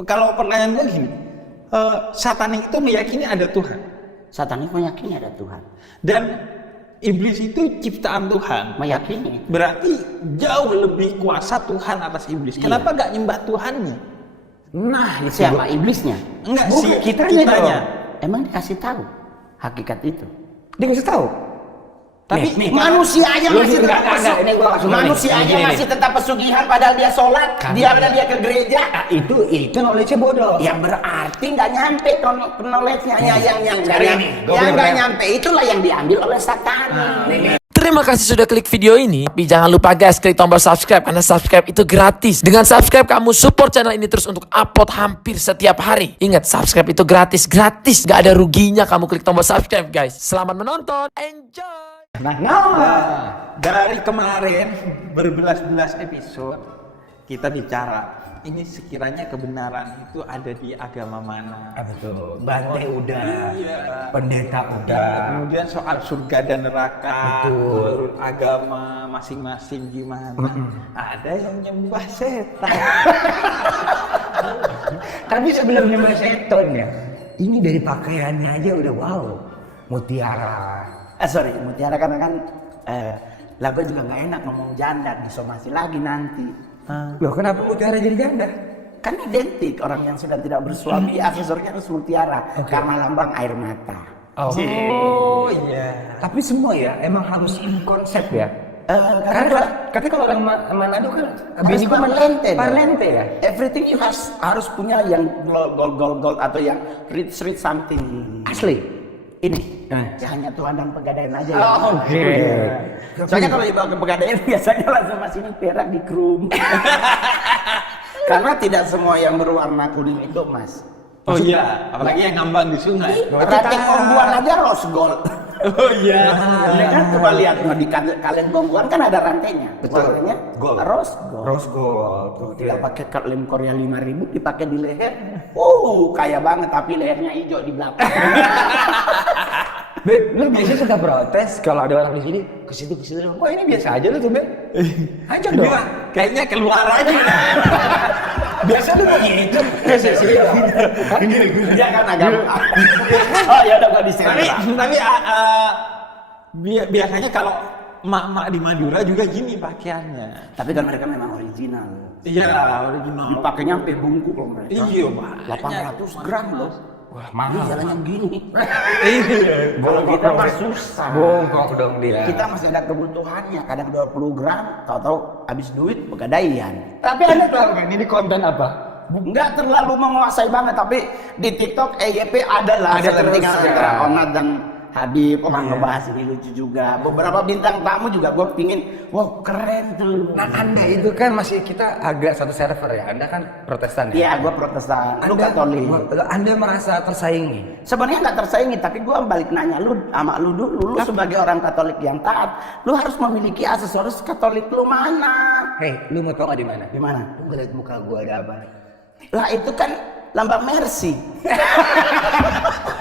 Kalau pertanyaan gue gini, satanik itu meyakini ada Tuhan. Satanik meyakini ada Tuhan. Dan iblis itu ciptaan Tuhan. Meyakini. Berarti jauh lebih kuasa Tuhan atas iblis. Iya. Kenapa gak nyembah Tuhannya? Nah, siapa iblisnya? Enggak Bukan sih, kitanya. kitanya. Emang dikasih tahu hakikat itu? Dikasih tahu. Tapi Nih, manusianya masih tetap enggak, ini gua langsung manusianya gini. masih tetap pesugihan padahal dia sholat, dia ke gereja. Itu knowledge-nya bodoh. Ya berarti nggak nyampe knowledge-nya yang Gua nggak bilang, nyampe itulah yang diambil oleh satanik. Terima kasih sudah klik video ini. Tapi jangan lupa guys, klik tombol subscribe karena subscribe itu gratis. Dengan subscribe kamu support channel ini terus untuk upload hampir setiap hari. Ingat, subscribe itu gratis, Gak ada ruginya kamu klik tombol subscribe guys. Selamat menonton, enjoy. Dari kemarin berbelas-belas episode kita bicara ini sekiranya kebenaran itu ada di agama mana. Betul. Bante udah. Iya. Pendeta udah. Kemudian soal surga dan neraka, Betul. menurut agama masing-masing gimana. Ada yang nyembah setan. Tapi sebelum nyembah seton ya, ini dari pakaiannya aja udah wow. Mutiara. Sorry, mutiara karena kan lah gue juga nggak enak ngomong janda, disomasi lagi nanti. Loh kenapa mutiara jadi ganda? Kan identik orang yang sudah tidak bersuami aksesorinya harus mutiara karena lambang air mata. Oh iya. Tapi semua ya emang harus konsep ya. Karena katanya kalau orang Manado kan Bini gue parlente ya. Everything you harus punya yang gold atau yang rich something. Asli. Ini hanya Tuhan dan Pegadaian aja. Oke. Soalnya kalau dibawa ke Pegadaian biasanya langsung masih ini perak di krum. Karena tidak semua yang berwarna kuning itu emas. Oh iya, apalagi yang ngambang di sungai. Ranting Kongguan aja rose gold. Oh iya. Ya kan coba lihat di kalian Kongguan kan ada rantainya. Warnanya Gold. rose gold. Rose gold. Tidak pakai lem Korea 5.000 dipakai di leher. Kaya banget tapi lehernya hijau di belakang. Beb, lu biasanya suka protes kalau ada orang di sini ke situ. Kok ini biasa aja lu tuh, Beb? Aja dong. Enggak, kayaknya keluar aja. Biasa lu begitu. Dia kan agama. Oh ya udah gak Tapi disini. biasanya kalau mak-mak di Madura juga gini pakaiannya. Tapi kan mereka memang original. Iya, original. Dipakainya sampai bungkuk loh mereka. Iya, Pak. 800 gram loh. Wah, Ini mahal. jalannya gini. Iya. Kalau kita mah susah. Bongkok dong dia. Kita masih ada kebutuhannya. Kadang 20 gram, tahu-tahu habis duit Pegadaian. Tapi Anda tahu kan ini konten apa? Enggak terlalu menguasai banget, tapi di TikTok EYP adalah Ada terus, antara ya. Onat dan Habib orang ngebahas ini lucu juga. Beberapa bintang tamu juga gue pingin, wow keren tuh. Nah, Anda itu kan masih kita agak satu server ya. Anda kan Protestan ya. Iya, gue Protestan, lu Katolik. Anda merasa tersaingi. Sebenarnya nggak tersaingi, tapi gue balik nanya lu sama lu dulu. Lu sebagai orang Katolik yang taat, lu harus memiliki aksesoris Katolik lu mana? Hei, lu mau tau nggak di mana? Di mana? Lu ngeliat muka gua ada apa? Lah itu kan lambang Mercy.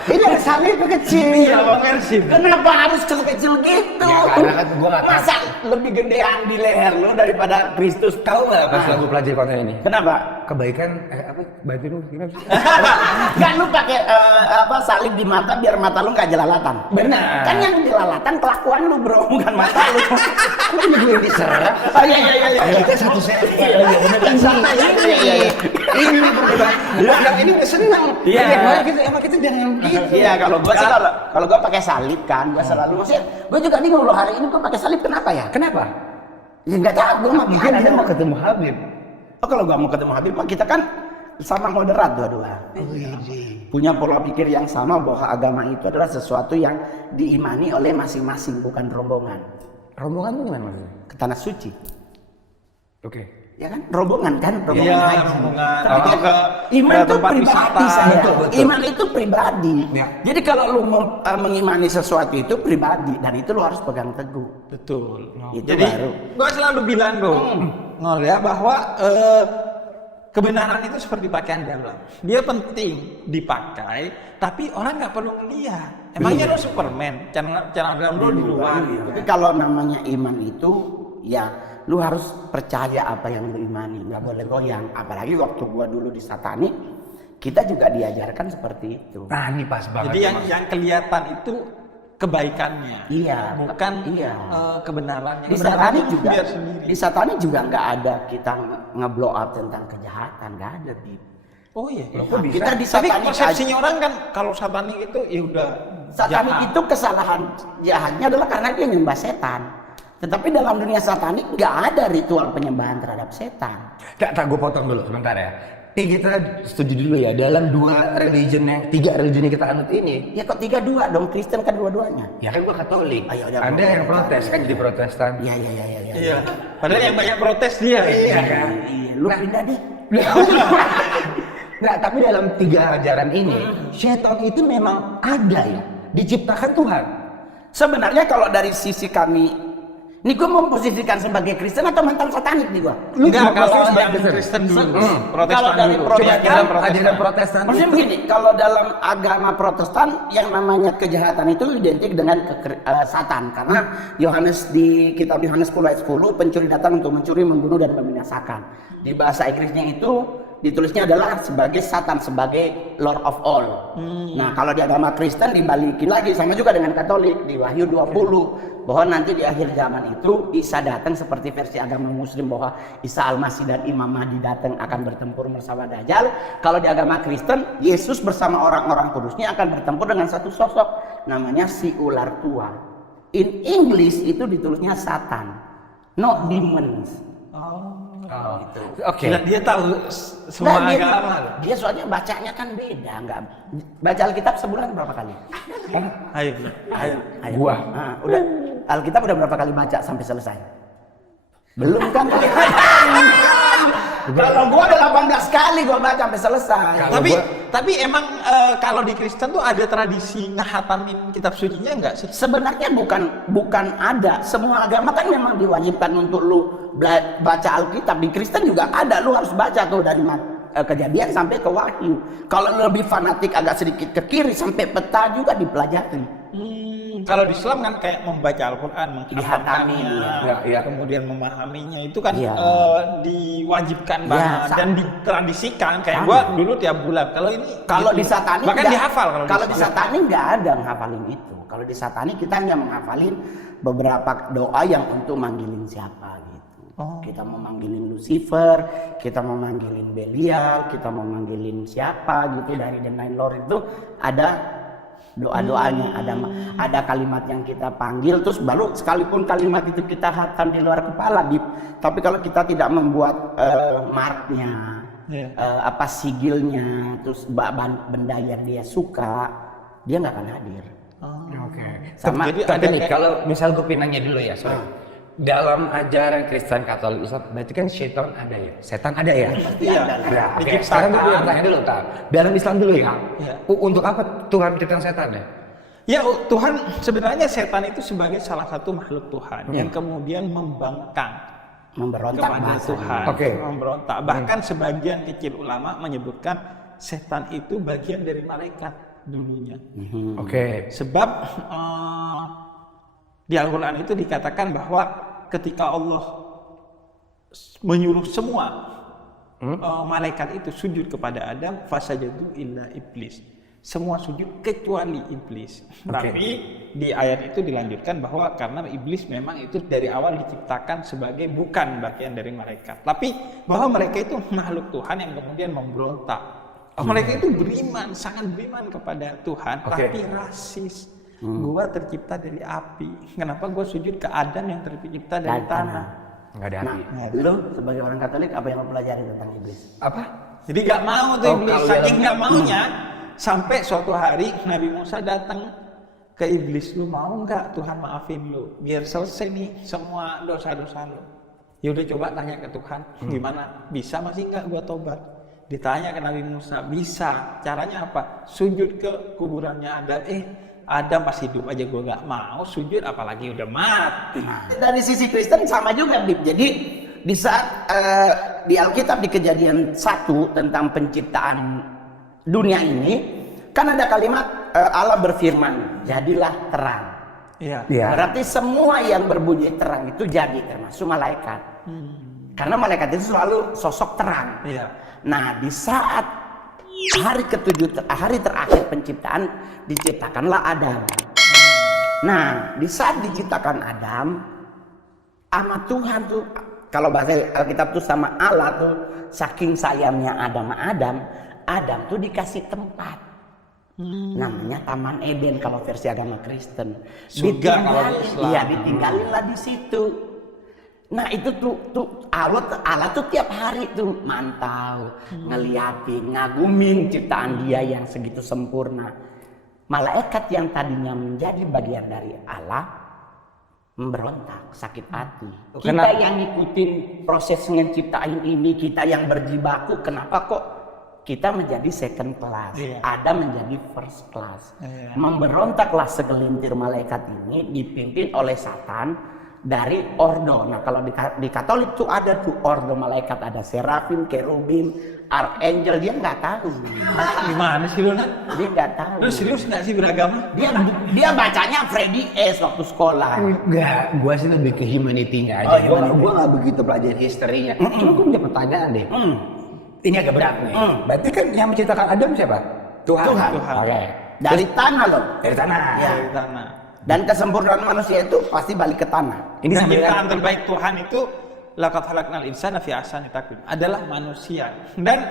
Ini yang salib kecil. Iya, Bang Mercy. Kenapa harus kecil-kecil gitu? Ya, karena kan gua nggak tahu. Masa lebih gedean di leher lu daripada Kristus? Tahu nggak pas lagu pelajari konten ini? Kenapa? Kebaikan apa? Bantu lu gimana sih? Kan lu pakai salib di mata biar mata lu nggak jelalatan. Benar. Kan yang jelalatan kelakuan lu bro, bukan mata lu. Ini gue diserang. Oh iya. Kita satu server. Iya, bener. Sama ini. Ini beneran. Yang ini udah senang. Iya. Emang kita jangan gitu. Iya, kalau gua pakai salib kan, gua selalu maksudnya gua juga bingung loh hari ini gua pakai salib kenapa ya? Kenapa? Ya enggak tahu, gua mah Mungkin Anda mau ketemu Habib. Oh, kalau gua mau ketemu Habib mah kita kan sama moderat dua-dua. Punya pola pikir yang sama bahwa agama itu adalah sesuatu yang diimani oleh masing-masing, bukan rombongan. Rombongan itu gimana maksudnya? Ke tanah suci. Oke. Ya kan? Rombongan kan? Iya, haji. rombongan. Tapi Atau kan ke iman itu tempat pribadi wisata. saya. Betul. Iman itu pribadi. Ya. Jadi kalau lu mengimani sesuatu itu pribadi dan itu lu harus pegang teguh. Betul. Itu Jadi baru. gua selalu bilang bro, ya bahwa kebenaran itu seperti pakaian dalam. Dia penting dipakai, tapi orang nggak perlu ngeliat. Emangnya lo Superman, cara dalam lo di luar. Tapi kalau namanya iman itu ya lu harus percaya apa yang lu imani, nggak boleh goyang. Apalagi waktu gua dulu di Satanik, kita juga diajarkan seperti itu. Nah, ini pas banget. Jadi yang kelihatan itu kebaikannya, Iya, bukan iya. kebenarannya. Di Kebenarannya Satanik itu juga, biar sendiri. di Satanik juga nggak ada kita nge-blow up tentang kejahatan, nggak ada. Oh iya. Kita di Tapi Satanik persepsinya orang kan kalau satanik itu ya udah Satanik jahat. itu kesalahan jahatnya adalah karena dia nyembah setan. Tetapi dalam dunia Satanik nggak ada ritual penyembahan terhadap setan. Tak, gue potong dulu sebentar ya. Kita setuju dulu ya, dalam tiga religion yang kita anut ini. Ya kok 3-2 dong, Kristen kan dua-duanya. Ya kan gue Katolik. Ayo, ada Anda yang protes kan jadi Protestan. Iya. Iya. Padahal yang banyak protes dia. Iya kan. Iya, lu pindah deh. Nah, tapi dalam 3 ajaran ini, setan itu memang ada ya, diciptakan Tuhan. Sebenarnya kalau dari sisi kami, ini gue mau posisikan sebagai Kristen atau mental Satanik nih gue? Enggak, kalau sebagai yang Kristen. Kristen dulu. Kalau Protestan dari dulu. Protestan, Coba Ajaran Protestan. Maksudnya begini, kalau dalam agama Protestan yang namanya kejahatan itu identik dengan Satan, karena Yohanes di kitab Yohanes 10 ayat 10, pencuri datang untuk mencuri, membunuh dan membinasakan. Di bahasa Inggrisnya itu ditulisnya adalah sebagai Satan, sebagai Lord of All. Nah, kalau di agama Kristen dibalikin lagi, sama juga dengan Katolik di Wahyu 20, bahwa nanti di akhir zaman itu Isa datang seperti versi agama Muslim, bahwa Isa Al-Masih dan Imam Mahdi datang akan bertempur bersama Dajjal. Kalau di agama Kristen, Yesus bersama orang-orang kudusnya akan bertempur dengan satu sosok namanya si ular tua. In English itu ditulisnya Satan, not demons. Oke. Gila, dia tahu semua Nah, agama. dia soalnya bacanya kan beda, nggak baca Alkitab sebulan berapa kali? Ayo. Gua. Nah, udah Alkitab udah berapa kali baca sampai selesai? Belum kan? Kalau gua ada 18 kali gua baca sampai selesai. Tapi emang kalau di Kristen tuh ada tradisi ngehatamin kitab sucinya enggak sih? Sebenarnya bukan ada. Semua agama kan memang diwajibkan untuk lu baca Alkitab. Di Kristen juga ada, lu harus baca tuh dari Kejadian sampai ke Wahyu. Kalau lebih fanatik agak sedikit ke kiri sampai Peta juga dipelajari. Kalau di Islam kan kayak membaca Al-Quran, menghafalkannya, Ya. kemudian memahaminya itu kan Iya. diwajibkan Iya, banget dan ditradisikan. Kayak Sama. gua dulu tiap bulan. Kalau ini Kalau di Satanik bahkan nggak- dihafal kalau di Satanik nggak ada menghafalin itu. Kalau di Satanik kita hanya menghafalin beberapa doa yang untuk manggilin siapa gitu. Kita mau manggilin Lucifer, kita mau manggilin Belial, kita mau manggilin siapa gitu dari The Nine Lord itu ada doa-doanya, ada kalimat yang kita panggil, terus baru sekalipun kalimat itu kita hatam di luar kepala, tapi kalau kita tidak membuat marknya, sigilnya, terus benda yang dia suka, dia nggak akan hadir. Oke. Sama Tapi nih, kalau misal gue pinanya dulu ya, dalam ajaran Kristen, Katolik, Islam, berarti kan setan ada ya? Setan ada ya? Iya. Nah, oke. Sekarang gue tanya dulu, tak. Dalam Islam dulu ya? Iya. Untuk apa Tuhan menciptakan setan ya? Ya, Tuhan sebenarnya setan itu sebagai salah satu makhluk Tuhan yang kemudian membangkang memberontak kepada bahasanya. Tuhan, Oke. memberontak. Bahkan sebagian kecil ulama menyebutkan setan itu bagian dari malaikat dulunya. Oke. Sebab di Al-Quran itu dikatakan bahwa ketika Allah menyuruh semua malaikat itu sujud kepada Adam, fasajadu illa iblis. Semua sujud kecuali iblis. Tapi di ayat itu dilanjutkan bahwa karena iblis memang itu dari awal diciptakan sebagai bukan bagian dari malaikat. Tapi bahwa mereka itu makhluk Tuhan yang kemudian memberontak. Mereka itu beriman, sangat beriman kepada Tuhan, tapi rasis. Gua tercipta dari api. Kenapa gua sujud ke Adam yang tercipta dari tanah? Nggak ada Nah, hati. lu sebagai orang Katolik apa yang lu pelajari tentang iblis? Apa? Jadi gak mau tuh iblis, kalau saking dalam- gak maunya. Sampai suatu hari Nabi Musa datang ke iblis, lu mau nggak Tuhan maafin lu, biar selesai nih semua dosa-dosa lu. Ya udah coba tanya ke Tuhan, gimana? Bisa masih nggak gua tobat? Ditanya ke Nabi Musa, bisa. Caranya apa? Sujud ke kuburannya Adam pas hidup aja gua nggak mau sujud, apalagi udah mati. Dari sisi Kristen sama juga, Bib. Jadi di saat di Alkitab di Kejadian 1 tentang penciptaan dunia ini, kan ada kalimat Allah berfirman, jadilah terang. Iya. Iya. Berarti semua yang berbunyi terang itu jadi termasuk malaikat. Karena malaikat itu selalu sosok terang. Iya. Nah, di saat hari terakhir penciptaan, diciptakanlah Adam. Nah, di saat diciptakan Adam, sama Tuhan tuh, kalau bahasa Alkitab tuh sama Allah tuh, saking sayangnya Adam tuh dikasih tempat. Namanya Taman Eden kalau versi agama Kristen. Surga kalau di Islam. Iya, ditinggalinlah di situ. Nah, itu tuh Allah tuh tiap hari tuh mantau, ngeliatin, ngagumin ciptaan Dia yang segitu sempurna. Malaikat yang tadinya menjadi bagian dari Allah memberontak, sakit hati. Kita yang ngikutin proses penciptaan ini, kita yang berjibaku, kenapa kok kita menjadi second class, Adam menjadi first class. Memberontaklah segelintir malaikat ini dipimpin oleh Satan dari ordo. Nah, kalau di Katolik tuh ada tuh ordo malaikat, ada serafim, kerubim, archangel. Dia nggak tahu. Gimana sih lu? Dia nggak tahu. Lu serius nggak sih beragama? Dia bacanya Freddy S waktu sekolah. Enggak, gua sih lebih ke humanity-nya aja. Gua nggak begitu pelajari historinya. Cuma gua punya pertanyaan deh. Ini agak berat nih. Berarti kan yang menciptakan Adam siapa? Tuhan. Oke. Dari tanah loh. Dari tanah. Ya. Dari tanah. Dan kesempurnaan manusia itu pasti balik ke tanah. Ini Dan sambil ciptaan terbaik Tuhan itu laqad khalaqnal insana fi ahsani taqwim, adalah manusia. Dan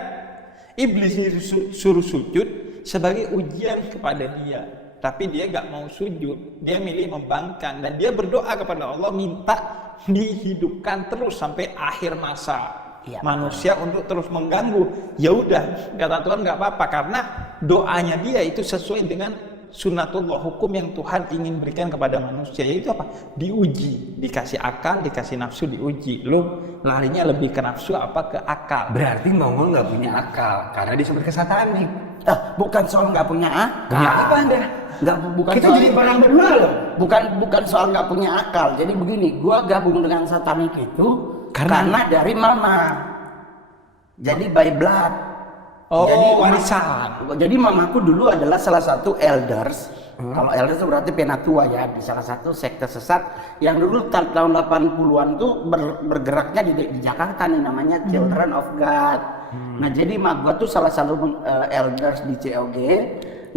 iblis disuruh sujud sebagai ujian kepada dia. Tapi dia gak mau sujud. Dia milih membangkang dan dia berdoa kepada Allah minta dihidupkan terus sampai akhir masa. Manusia untuk terus mengganggu. Ya udah, kata Tuhan nggak apa-apa karena doanya dia itu sesuai dengan sunnatullah, hukum yang Tuhan ingin berikan kepada manusia, yaitu apa? Diuji, dikasih akal, dikasih nafsu, diuji. Lu larinya lebih ke nafsu apa ke akal? Berarti Mongol nggak punya akal karena disebut ke satanik. Bukan soal nggak punya akal. Punya apa Anda? Bukan Kita soal, jadi barang berdua loh. bukan soal nggak punya akal. Jadi begini, gua gabung dengan satanik itu karena dari mama. Jadi by blood. Oh, Jadi warisan. Jadi mamaku dulu adalah salah satu elders. Kalau elders itu berarti penatua ya, di salah satu sekte sesat yang dulu tahun 80-an tuh bergeraknya di Jakarta nih, namanya Children of God. Nah, jadi mak gua tuh salah satu elders di COG.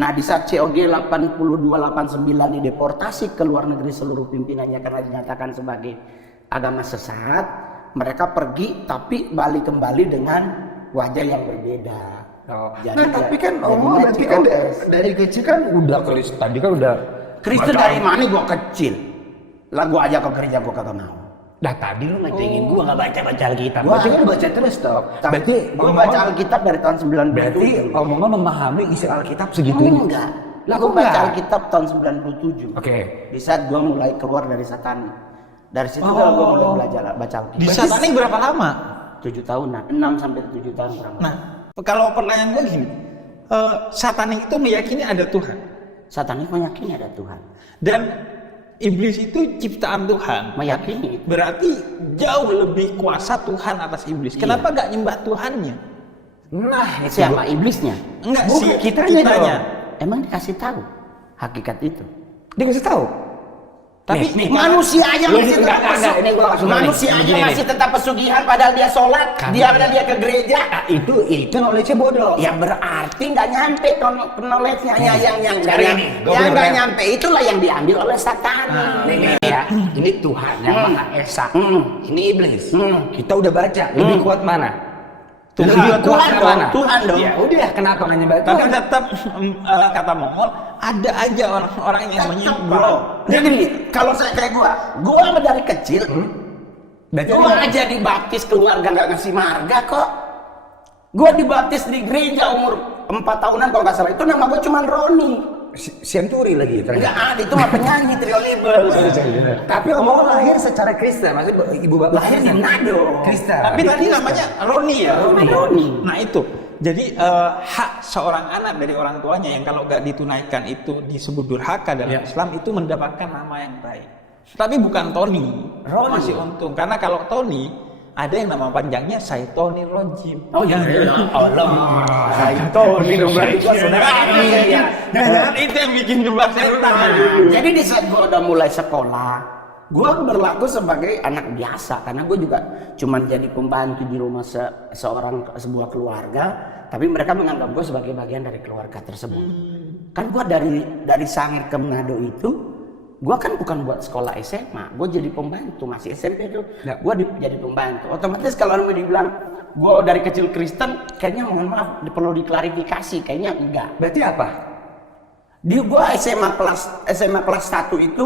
Nah, di saat COG 82-89 dideportasi ke luar negeri seluruh pimpinannya karena dinyatakan sebagai agama sesat, mereka pergi tapi balik kembali dengan wajah yang berbeda. Jadi, nah, tapi kan berarti kan dari kecil kan udah Kristen. Tadi kan udah Kristen dari mana gua kecil? Lah gua aja ke gereja gua kagak mau. Nah, tadi lu ngecengin gua nggak baca Alkitab. Gua Berarti kan baca terus toh. Berarti gua baca Alkitab dari tahun 97. Berarti Mongol memahami isi Alkitab segitunya. Enggak. Lah, Gua kok baca enggak? Alkitab tahun 97. Oke. Di saat gua mulai keluar dari satanik. Dari situ gua mulai belajar baca Di Alkitab. satanik berapa lama? 7 tahunan, 6 sampai 7 tahun kurang. Nah, kalau pertanyaan gue gini, satanik itu meyakini ada Tuhan Satanik meyakini ada Tuhan. dan iblis itu ciptaan Tuhan. Meyakini. Berarti jauh lebih kuasa Tuhan atas iblis. Kenapa gak nyembah Tuhannya? Nah, Siapa iblisnya? Enggak Bukan, sih, kitanya. Emang dikasih tahu hakikat itu? Dia ngasih tahu. Tapi Nih, Manusianya Lu masih tetap enggak, ini gua langsung manusianya begini nih. masih tetap pesugihan padahal dia sholat, dia ke gereja. Nah, itu knowledge bodoh. Ya berarti nggak nyampe knowledge-nya yang nggak sekarang nyampe. ini, gua Yang nggak bilang- nyampe itulah yang diambil oleh Satan. Ini ya, ini Tuhan yang Maha Esa. Ini iblis. Kita udah baca, lebih kuat mana? Tuhan. Lebih kuat Tuhan dong, mana? Tuhan dong. Ya udah, kenapa nggak nyembah Tapi Tuhan? tetap kata Mongol ada aja orang-orang yang menyembah. Jadi nih, kalau saya kayak gua dari kecil, Berarti gua aja dibaptis keluarga nggak ngasih marga kok. Gua dibaptis di gereja umur 4 tahunan kalau nggak salah. Itu nama gua cuma Roni. Sianturi lagi Enggak ternyata. ada, itu mah penyanyi Trio Libel. Tapi Mongol lahir secara Kristen, maksudnya ibu bapak Lahir di Manado. Kristen. Tapi tadi namanya Roni ya. Roni. Nah itu, jadi hak seorang anak dari orang tuanya yang kalau nggak ditunaikan itu disebut durhaka dalam Islam, itu mendapatkan nama yang baik. Tapi bukan Tony. Roni. Masih untung, karena kalau Tony ada yang nama panjangnya Syaitonir Rajim. Oh ya Allah. Syaitonir Rajim. Jangan itu yang bikin jebak setan. Jadi di saat gue udah mulai sekolah, gue berlaku sebagai anak biasa karena gue juga cuman jadi pembantu di rumah sebuah keluarga, tapi mereka menganggap gue sebagai bagian dari keluarga tersebut. Kan gue dari Sangir ke Manado itu, gue kan bukan buat sekolah SMA, gue jadi pembantu, masih SMP itu, gue jadi pembantu. Otomatis kalau orang dibilang gue dari kecil Kristen, kayaknya mohon maaf perlu diklarifikasi, kayaknya enggak. Berarti apa? Di gue SMA kelas 1 itu,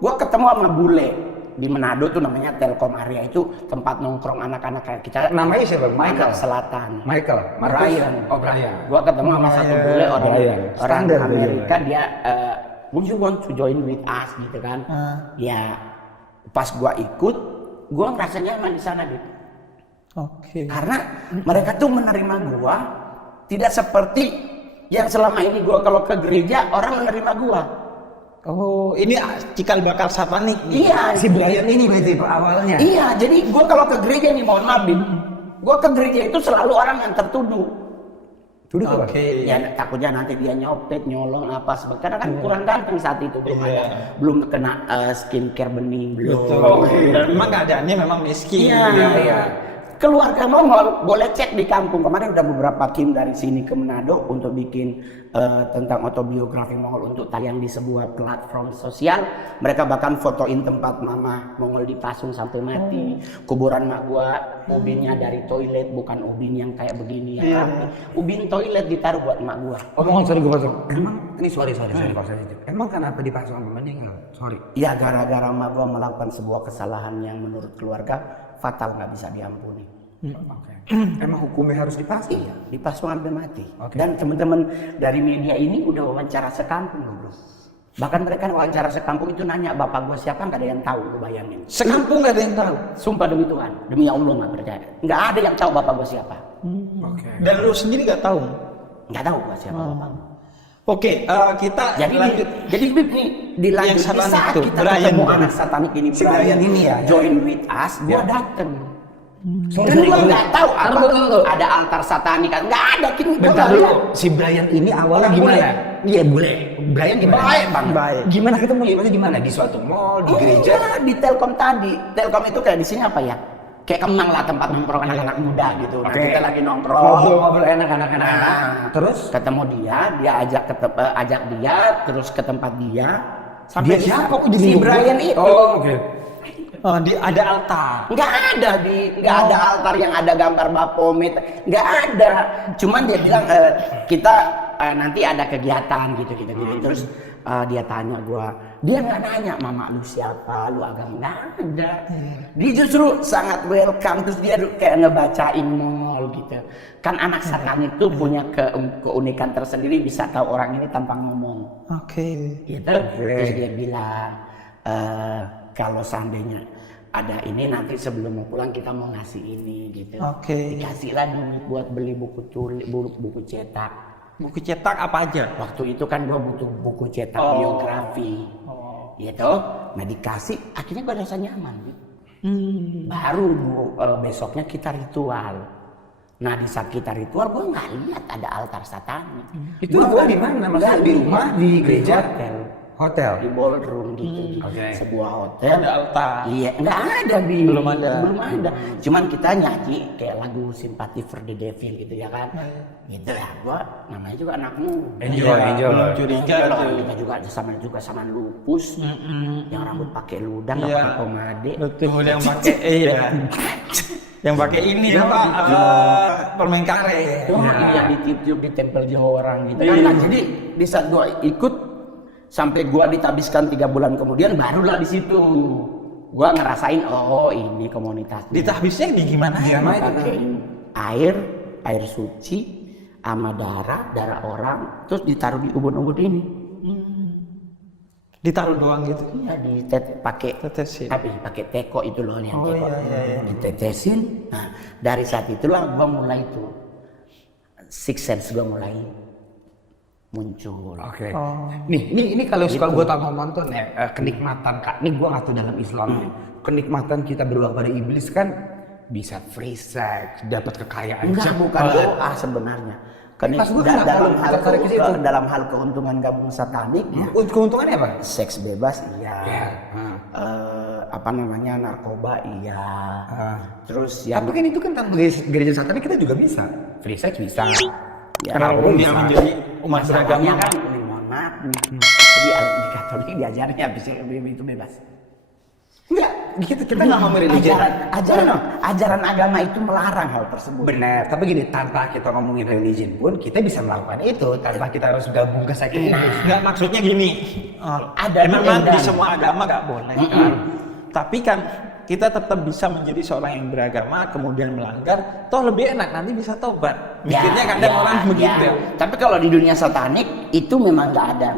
gue ketemu sama bule di Manado tuh namanya Telkom Area, itu tempat nongkrong anak-anak kayak kita. Namanya siapa? Michael Selatan. Michael. Brian. Oh, Brian. Gue ketemu sama satu bule orang Standar Amerika, dia would you want to join with us gitu kan? Ya pas gua ikut, gua ngerasa nyaman di sana gitu. Oke. Karena mereka tuh menerima gua tidak seperti yang selama ini gua kalau ke gereja orang menerima gua. Oh, ini cikal bakal satanik nih. Iya, Si Brian ini berarti awalnya. iya. Jadi gua kalau ke gereja nih mohon maaf, Bin, gua ke gereja itu selalu orang yang tertuduh. Tuduh apa? Oke. Ya takutnya nanti dia nyopet, nyolong apa sebagainya. Karena kan kurang ganteng saat itu, belum kena skincare bening, belum. Dan memang keadaannya memang miskin. Iya. Keluarga Mongol boleh cek di kampung. Kemarin udah beberapa tim dari sini ke Manado untuk bikin tentang autobiografi Mongol untuk tayang di sebuah platform sosial. Mereka bahkan fotoin tempat mama Mongol dipasung sampai mati. Kuburan mak gua ubinnya dari toilet, bukan ubin yang kayak begini ya. Ubin toilet ditaruh buat mak gua. Sorry gue potong. Emang ini sorry kalau saya itu. Emang kenapa dipasang sama meninggal? Sorry. Ya gara-gara mak gua melakukan sebuah kesalahan yang menurut keluarga fatal, nggak bisa diampuni. Emang hukumnya harus dipasang? Iya, dipasung sampai mati. Dan teman-teman dari media ini udah wawancara sekampung loh, bro. Bahkan mereka wawancara sekampung itu nanya bapak gua siapa, nggak ada yang tahu, lu bayangin. Sekampung nggak ada yang tahu. Sumpah demi Tuhan, demi Allah nggak percaya. Nggak ada yang tahu bapak gua siapa. Dan lu sendiri nggak tahu. Nggak tahu gua siapa bapak gua. Oke, kita lanjut. Jadi Bib nih dilanjut Yang di satanik saat tuh, kita Brian ketemu tuh. anak satanik ini, Si Brian ini ya? join with us, gua dateng. Sorry, Dan gua dulu. nggak tahu apa Tunggu. ada altar satanik, nggak ada. Gua Bentar nggak dulu. lihat. Si Brian ini awalnya Orang gimana? bule. Iya boleh. Brian gimana? Baik, Bang. Baik. Gimana ketemu? Maksudnya gimana? Di suatu mall, di gereja? Enggak, di Telkom tadi. Telkom itu kayak di sini apa ya? Kayak Kemang lah, tempat nongkrong anak-anak muda gitu. Nah, kita lagi nongkrong. Ngobrol-ngobrol enak-enak. Terus? Ketemu dia ajak dia terus ke tempat dia. Dia siapa? Kok jadi si ngomong? Brian itu. Oh, oke. Ada altar. Nggak ada altar yang ada gambar Baphomet, nggak ada. Cuman dia bilang kita nanti ada kegiatan gitu. Terus dia tanya gua, dia nggak nanya mama lu siapa, lu agama, nggak ada. Dia justru sangat welcome, terus dia kayak ngebacain Mongol gitu. Kan anak satan itu punya keunikan tersendiri, bisa tahu orang ini tanpa ngomong. Oke. Gitu. Terus dia bilang kalau seandainya ada ini nanti sebelum mau pulang kita mau ngasih ini gitu. Oke. Dikasihlah duit buat beli buku cetak. Buku cetak apa aja? Waktu itu kan gua butuh buku cetak biografi. Gitu. Nah dikasih, akhirnya gua rasa nyaman. Baru besoknya kita ritual. Nah di saat kita ritual gua nggak lihat ada altar satanik. Itu gua di mana? Maksudnya di rumah, di gereja? Hotel. Di ballroom gitu, sebuah hotel. Ada altar. Iya, nggak ada Belum ada. Cuman kita nyanyi kayak lagu Sympathy for the Devil gitu ya kan. Gitu ya, gua namanya juga anakmu. Enjoy. Belum curiga Kalau tuh. kita juga sama lupus, yang rambut pakai ludang, nggak Iya. pakai pomade. Betul, yang pakai iya. Yang pakai ini apa? Permen karet. Yang ditiup-tiup di tempel Johorang gitu kan. Nah, jadi di saat gua ikut sampai gua ditabiskan 3 bulan kemudian barulah di situ gua ngerasain oh ini komunitas. Ditahbisnya di gimana? Pakai air suci sama darah orang terus ditaruh di ubun-ubun ini. Ditaruh doang gitu. Iya pakai Tetesin. pakai teko itu loh yang teko. iya. Ditetesin. Nah, dari saat itulah gua mulai tuh six sense gua mulai muncul. Oke. Nih, ini kalau suka gue tau nonton ya kenikmatan Kak. Nih gue nggak tahu dalam Islam. Kenikmatan kita berdoa pada iblis kan bisa free sex, dapat kekayaan. Enggak, bukan doa sebenarnya. Karena Maksud gua dalam hal keuntungan gabung satanik ya. Keuntungannya apa? Seks bebas iya. Ya. Apa namanya, narkoba iya. Terus yang Tapi kan itu kan tanpa gereja satanik kita juga bisa. Free sex bisa. ya, Kenapa dia menjadi umat beragama? masalahnya kan ini mohon maaf nih. Jadi di Katolik diajarnya itu bebas. Enggak, kita nggak ngomong religi. Ajaran agama itu melarang hal tersebut. Benar, tapi gini, tanpa kita ngomongin religion pun kita bisa melakukan itu tanpa kita harus gabung ke sekte itu. Nggak, maksudnya gini, Ada memang yang di semua agama nggak boleh. Tapi kan kita tetap bisa menjadi seorang yang beragama, kemudian melanggar, toh lebih enak, nanti bisa tobat. Mikirnya kadang orang begitu. Tapi kalau di dunia satanik itu memang nggak ada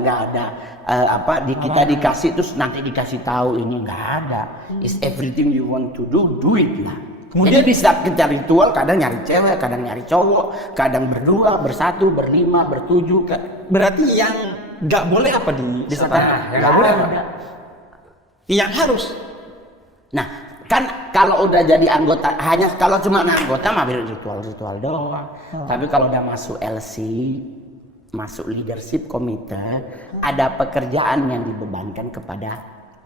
kita dikasih terus nanti dikasih tahu, ini nggak ada. It's everything you want to do it lah. Kemudian bisa kita ritual, kadang nyari cewek, kadang nyari cowok, kadang berdua, bersatu, berlima, bertujuh. Berarti yang nggak boleh apa di satanik? Nggak boleh apa? Yang harus. Nah, kan kalau udah jadi anggota, hanya kalau cuma anggota mah ritual doang. Tapi kalau udah masuk LC, masuk leadership komite, ada pekerjaan yang dibebankan kepada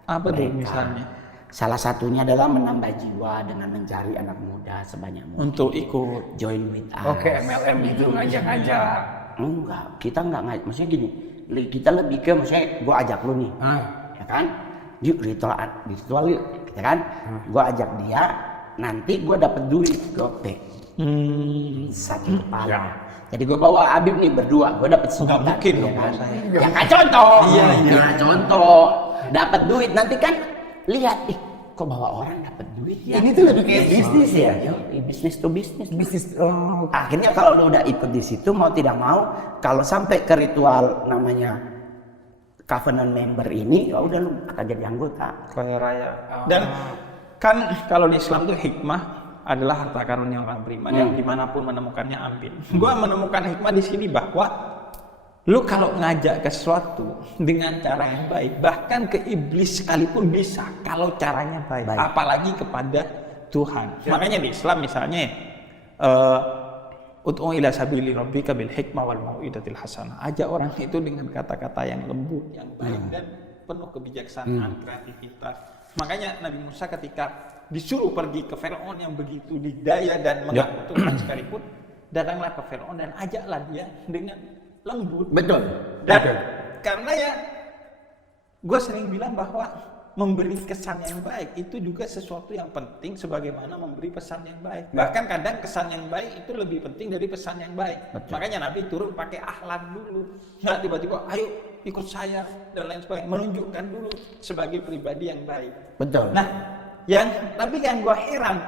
Apa tuh mereka. misalnya? Salah satunya adalah menambah jiwa dengan mencari anak muda sebanyak mungkin. Untuk ikut. Join with us. Oke, MLM itu ngajak-ngajak. Enggak, kita enggak ngajak. Maksudnya gini, kita lebih ke, maksudnya gua ajak lu nih, ya kan? Yuk ritual yuk, ya kan? Gua ajak dia, nanti gua dapet duit, gope. Satu kepala. Jadi gue bawa Habib nih berdua, gue dapet Nggak mungkin dong, kan? saya. Ya kan contoh. Iya. Nah, contoh. Dapat duit, nanti kan lihat, kok bawa orang dapat duit ya? Ini tuh lebih kayak bisnis ya? Bisnis to bisnis. Bisnis. Akhirnya kalau lu udah ikut di situ, mau tidak mau, kalau sampai ke ritual namanya covenant member ini, ya udah lu akan jadi anggota. Kaya raya. Dan kan kalau di Islam tuh hikmah adalah harta karunia orang beriman yang dimanapun menemukannya ambil. Gua menemukan hikmah di sini bahwa lu kalau ngajak ke sesuatu dengan cara yang baik, bahkan ke iblis sekalipun bisa kalau caranya baik. Apalagi kepada Tuhan. Makanya di Islam misalnya ud'u ila sabili rabbika bil hikmah wal mau'izatil hasanah. Ajak orang itu dengan kata-kata yang lembut, yang baik dan penuh kebijaksanaan, kreativitas. Makanya Nabi Musa ketika disuruh pergi ke Firaun yang begitu didaya dan mengaku Tuhan sekalipun, datanglah ke Firaun dan ajaklah dia dengan lembut. Betul. Dan karena ya, gue sering bilang bahwa memberi kesan yang baik itu juga sesuatu yang penting sebagaimana memberi pesan yang baik. Bahkan kadang kesan yang baik itu lebih penting dari pesan yang baik. Betul. Makanya Nabi turun pakai akhlak dulu. Nggak tiba-tiba, ayo ikut saya dan lain sebagainya. Menunjukkan dulu sebagai pribadi yang baik. Betul. Nah, tapi yang gue heran,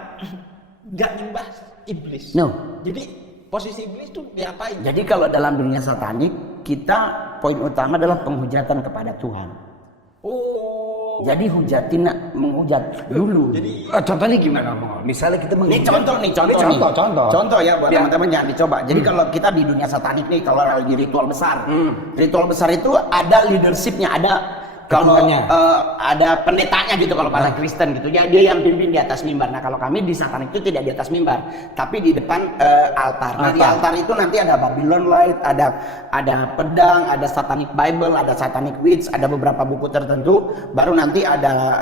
nggak nyembah iblis. No. Jadi posisi iblis tuh diapain? Jadi kalau dalam dunia satanik, kita poin utama adalah penghujatan kepada Tuhan. Oh. Jadi menghujat dulu. Jadi Contohnya gimana, Mo? Misalnya kita Ini contoh nih. Contoh ya buat teman-teman jangan dicoba. Jadi kalau kita di dunia satanik nih, kalau lagi ritual besar, ritual besar itu ada leadershipnya, ada kalau ada pendetanya gitu kalau para Kristen gitu. Ya dia yang pimpin di atas mimbar. Nah kalau kami di satanik itu tidak di atas mimbar, tapi di depan altar. Nah di altar itu nanti ada Babylon Light, ada pedang, ada Satanic Bible, ada Satanic Witch, ada beberapa buku tertentu. Baru nanti ada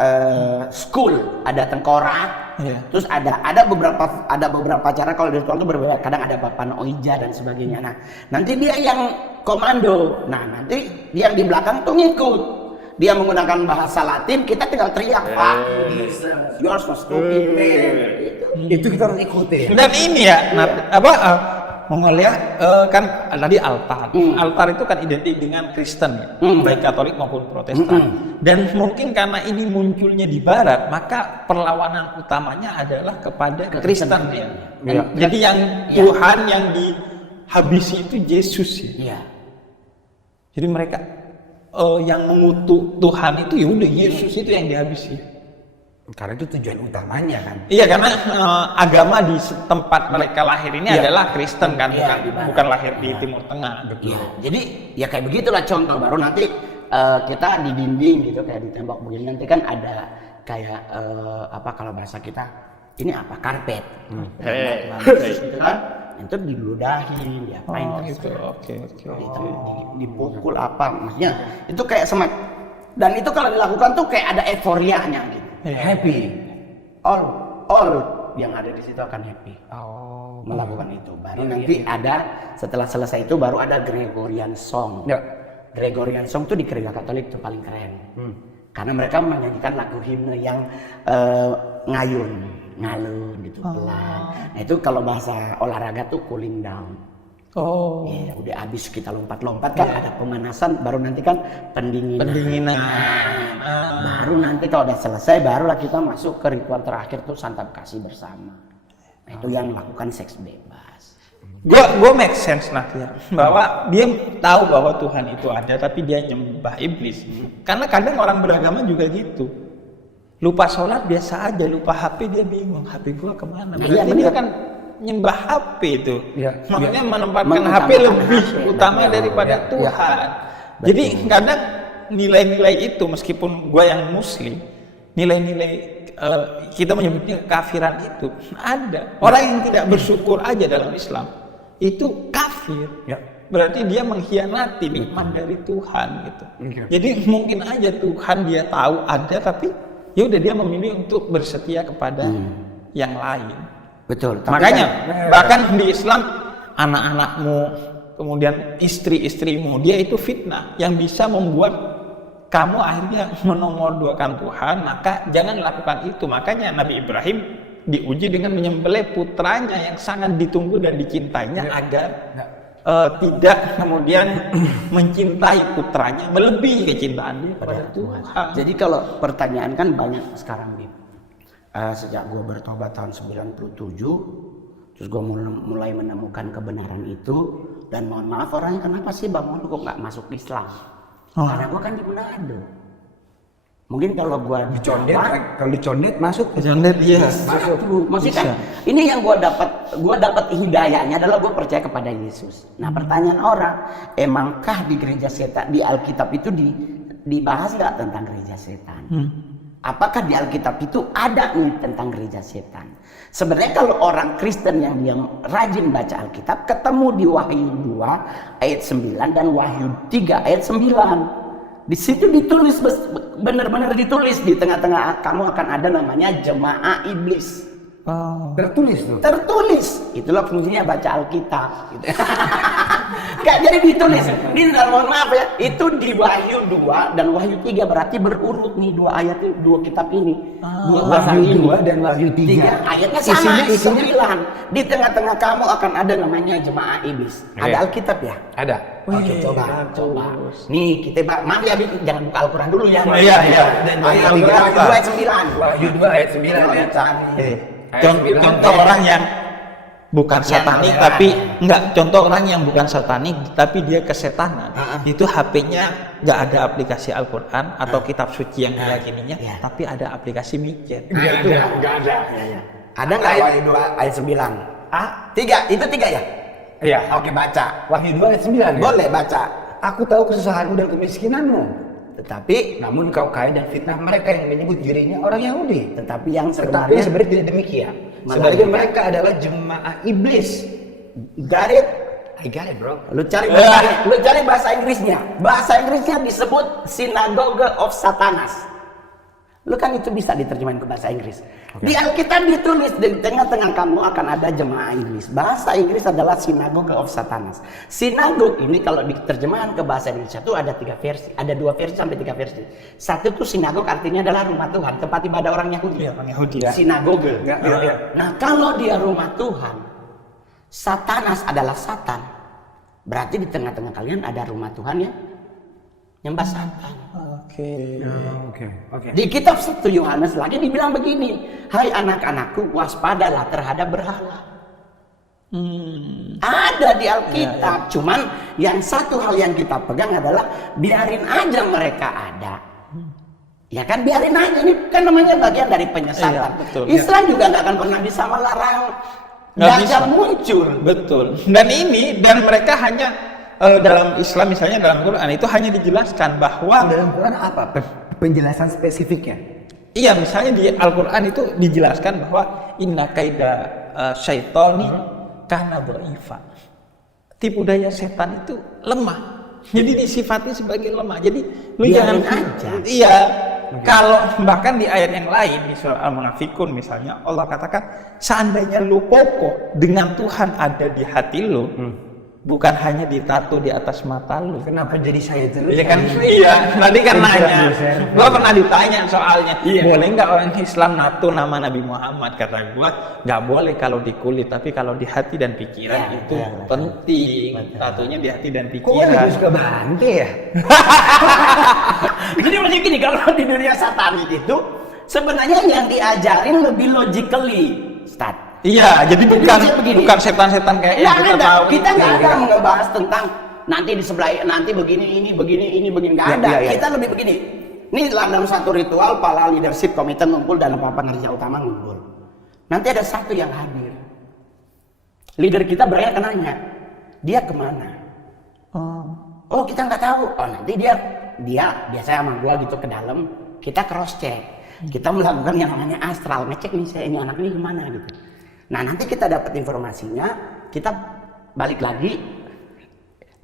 school, ada tengkorak. Iya. Terus ada beberapa cara kalau di ritual itu berbeda. Kadang ada papan oija dan sebagainya. Nah nanti dia yang komando. Nah nanti dia yang di belakang tuh ngikut. Dia menggunakan bahasa Latin, kita tinggal teriak, Pak, you are so stupid, man. Itu kita harus ikuti. dan ini ya, Mongolia kan tadi altar. Altar itu kan identik dengan Kristen, baik Katolik maupun Protestan. Dan mungkin karena ini munculnya di Barat, maka perlawanan utamanya adalah kepada Kristen. Ya. Jadi yang Tuhan yang dihabisi itu Yesus. Iya. Jadi mereka yang mengutuk Tuhan itu ya udah Yesus itu yang dihabisi. Karena itu tujuan utamanya kan. Iya, karena agama di tempat mereka lahir ini adalah Kristen kan, bukan lahir di Timur Tengah. Iya. Jadi ya kayak begitulah contoh. Baru nanti kita di dinding gitu kayak di tembok begini nanti kan ada kayak kalau bahasa kita ini apa? Karpet. Baik. Kan? Itu diludahin, diapain Gitu. Oke. dipukul apa, maksudnya itu kayak semak. Dan itu kalau dilakukan tuh kayak ada euforianya gitu. Happy. All yang ada di situ akan happy. Melakukan itu. Baru nanti ada setelah selesai itu baru ada Gregorian Song. Ya. Gregorian Song tuh di gereja Katolik tuh paling keren. Karena mereka menyanyikan lagu himne yang ngalun gitu pelan. Nah itu kalau bahasa olahraga tuh cooling down. Ya udah habis kita lompat-lompat kan ada pemanasan, baru nanti kan pendinginan. Baru nanti kalau udah selesai barulah kita masuk ke ritual terakhir tuh santap kasih bersama. Nah itu yang melakukan seks bebas. Gua make sense nanti ya, bahwa dia tahu bahwa Tuhan itu ada tapi dia nyembah iblis. Karena kadang orang beragama juga gitu. Lupa sholat biasa aja, lupa HP dia bingung, HP gua kemana? Berarti dia kan nyembah HP itu. Makanya menempatkan HP lebih utama daripada Tuhan. Jadi kadang nilai-nilai itu meskipun gua yang muslim, nilai-nilai kita menyebutnya kekafiran itu ada. Orang yang tidak bersyukur aja dalam Islam itu kafir. Berarti dia mengkhianati nikmat dari Tuhan gitu. Jadi mungkin aja Tuhan dia tahu ada tapi ya udah dia memilih untuk bersetia kepada yang lain. Betul. Makanya bahkan di Islam anak-anakmu kemudian istri-istrimu dia itu fitnah yang bisa membuat kamu akhirnya menomorduakan Tuhan, maka jangan lakukan itu. Makanya Nabi Ibrahim diuji dengan menyembelih putranya yang sangat ditunggu dan dicintainya agar tidak kemudian mencintai putranya melebihi kecintaan dia kepada Tuhan. Jadi kalau pertanyaan kan banyak sekarang Bib. Sejak gue bertobat tahun 97, terus gue mulai menemukan kebenaran itu. Dan mohon maaf orangnya, kenapa sih Bang Mon kok nggak masuk Islam? Karena gue kan di Manado. Mungkin kalau gue Condet masuk. Condet iya. masuk. Maksudnya ini yang gue dapat hidayahnya adalah gue percaya kepada Yesus. Nah pertanyaan orang, emangkah di gereja setan di Alkitab itu dibahas nggak tentang gereja setan? Apakah di Alkitab itu ada nih tentang gereja setan? Sebenarnya kalau orang Kristen yang dia rajin baca Alkitab, ketemu di Wahyu 2 ayat 9 dan Wahyu 3 ayat 9. Di situ ditulis, benar-benar ditulis di tengah-tengah kamu akan ada namanya jemaah iblis. Tertulis tuh. Tertulis. Itulah fungsinya baca Alkitab. Gitu. Gak jadi ditulis. Ini mohon maaf ya. Itu di Wahyu 2 dan Wahyu 3 berarti berurut nih dua ayat itu, dua kitab ini. Wahyu 2 dan Wahyu 3. Ayatnya sama. Isinya 9. Di tengah-tengah kamu akan ada namanya jemaah iblis. Ada Alkitab ya? Ada. Oke, coba. Nih kita maaf ya, jangan buka Al-Quran dulu ya. Iya. Dan Wahyu 2 ayat 9. Wahyu 2 ayat 9 ya. Contoh orang yang bukan satanik tapi contoh orang yang bukan satanik tapi dia kesetanan. Itu HP-nya nggak ada aplikasi Al-Quran atau kitab suci yang diyakininya, tapi ada aplikasi mikir. Enggak ada. Ada nggak Wahyu 2 ayat 9? 3, itu 3 ya? Iya. Oke, baca. Wahyu 2 ayat 9. Boleh baca. Aku tahu kesusahanmu dan kemiskinanmu. Tetapi Namun kau kaya dan fitnah mereka yang menyebut dirinya orang Yahudi. yang Tetapi sebenarnya sebenarnya tidak demikian. Sebenarnya mereka adalah jemaah iblis. garit. I got it, bro. Lu cari bahasa Inggrisnya. Bahasa Inggrisnya disebut Synagogue of Satanas. Lu kan itu bisa diterjemahin ke bahasa Inggris. Di Alkitab ditulis di tengah-tengah kamu akan ada jemaah iblis. Bahasa Inggris adalah Synagogue of Satanas. Sinagog ini kalau diterjemahkan ke bahasa Indonesia itu ada 3 versi, ada 2 versi sampai 3 versi. Satu tuh sinagog artinya adalah rumah Tuhan, tempat ibadah orang Yahudi. Orang Yahudi ya. Sinagoge. Ya. Nah, kalau dia rumah Tuhan, Satanas adalah Satan. Berarti di tengah-tengah kalian ada rumah Tuhan ya, nyembah Satan. Oke. Di kitab 1 Yohanes lagi dibilang begini, hai anak-anakku, waspadalah terhadap berhala. Ada di Alkitab, cuman yang satu hal yang kita pegang adalah biarin aja mereka ada. Ya kan, biarin aja, ini kan namanya bagian dari penyesatan. Iya, betul, Islam juga nggak akan pernah bisa melarang Nggak bisa. Dajjal muncul. Betul. Dan mereka hanya dalam Islam misalnya dalam Quran itu hanya dijelaskan bahwa Dalam Quran apa penjelasan spesifiknya? Iya, misalnya di Al-Quran itu dijelaskan bahwa inna kaida syaitoni kana dha'ifa. Tipu daya setan itu lemah. Jadi disifati sebagai lemah. Jadi lu Biarin jangan aja. Iya. Kalau bahkan di ayat yang lain di surah Al-Munafikun misalnya Allah katakan seandainya lu kokoh dengan Tuhan ada di hati lu, bukan hanya ditato di atas mata lu. Kenapa jadi saya terus? Iya kan? Iya, tadi kan nanya. Gua pernah ditanya soalnya, boleh nggak orang Islam nato nama Nabi Muhammad? Kata gua, nggak boleh kalau di kulit, tapi kalau di hati dan pikiran itu penting. Tatonya di hati dan Kok lu pikiran. suka bante ya? Jadi maksudnya gini, kalau di dunia satanik itu sebenarnya yang diajarin lebih logically, Ustaz. Iya, jadi Jadi begini. bukan setan-setan kayak yang kita Nggak tahu. ada. Kita nggak ada ngebahas tentang nanti di sebelah nanti begini ini nggak ada. Kita lebih begini. Ini dalam satu ritual para leadership komite ngumpul dan penerja utama ngumpul. Nanti ada satu yang hadir. Leader kita berani nanya, dia kemana? Oh kita nggak tahu. Oh nanti dia biasanya sama gua gitu ke dalam. Kita cross check. Kita melakukan yang namanya astral, ngecek nih saya ini anak ini kemana gitu. Nah nanti kita dapat informasinya, kita balik lagi,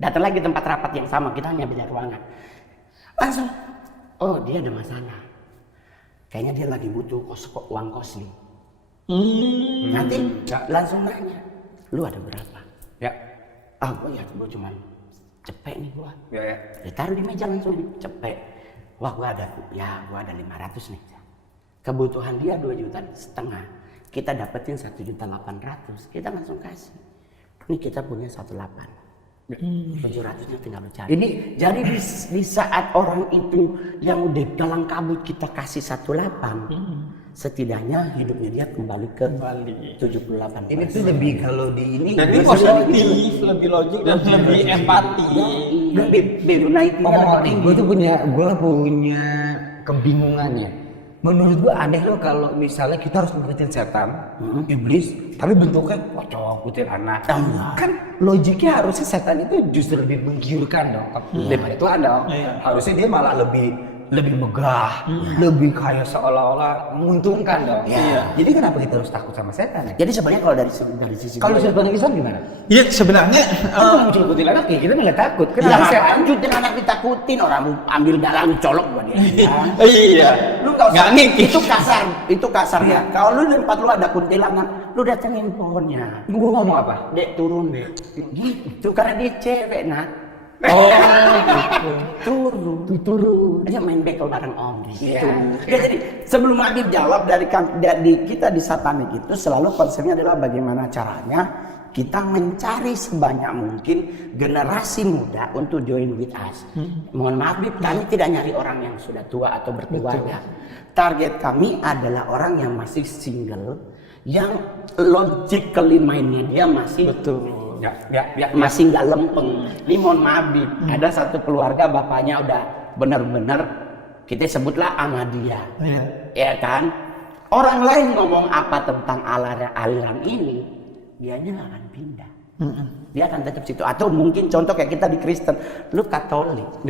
datang lagi tempat rapat yang sama, kita hanya beda ruangan. Langsung, oh dia ada masalah. Kayaknya dia lagi butuh uang kos nih. Nanti langsung nanya, lu ada berapa? Ya. Ah gue cuma cepet nih gua. Ya. Ditaruh di meja langsung cepet. Wah gua ada 500 nih. Kebutuhan dia 2,5 juta. Kita dapetin 1,800,000. Kita langsung kasih. Ini kita punya 1,8. 700-nya tinggal bercari. Ini Jadi di saat orang itu yang udah dalam kabut kita kasih 1,8, setidaknya hidupnya dia kembali ke 78. ini tuh lebih kalau di ini Dan ini positif, lebih logik dan lebih empati. lebih naik. gue punya kebingungan ya. Menurut gue aneh loh kalau misalnya kita harus ngikutin setan, iblis, tapi bentuknya pocong, kuntilanak. Kan logiknya harusnya setan itu justru lebih menggiurkan dong. Daripada itu ada. Harusnya dia malah lebih megah, lebih kayak seolah-olah menguntungkan dong. Jadi kenapa kita harus takut sama setan ya? Jadi sebenarnya kalau dari sisi Kalau setan Islam gimana? Iya sebenarnya Kalau muncul kuntilanak ya kita nggak takut. ya Kenapa setan? lanjutin anak ditakutin orang ambil darah lu colok gua dia. iya. Lu nggak usah Nggak ngikis. itu kasar ya. Kalau lu di tempat lu ada kuntilanak, lu datengin pohonnya. Gue ngomong apa? Dek turun dek. Gitu karena dia cewek nak. Oh, Turun aja main bekel bareng om gitu. Ya, jadi sebelum Habib jawab dari kita di satanik itu selalu konsepnya adalah bagaimana caranya kita mencari sebanyak mungkin generasi muda untuk join with us. Mohon maaf Bib, kami tidak nyari orang yang sudah tua atau berkeluarga. Target kami adalah orang yang masih single, yang logically mindnya dia masih masih nggak lempeng. Ini mohon maaf Bib, ada satu keluarga bapaknya udah benar-benar kita sebutlah Ahmadiyah, ya kan? Orang lain ngomong apa tentang aliran ini, dianya nggak akan pindah. Dia akan tetap situ. Atau mungkin contoh kayak kita di Kristen, lu Katolik,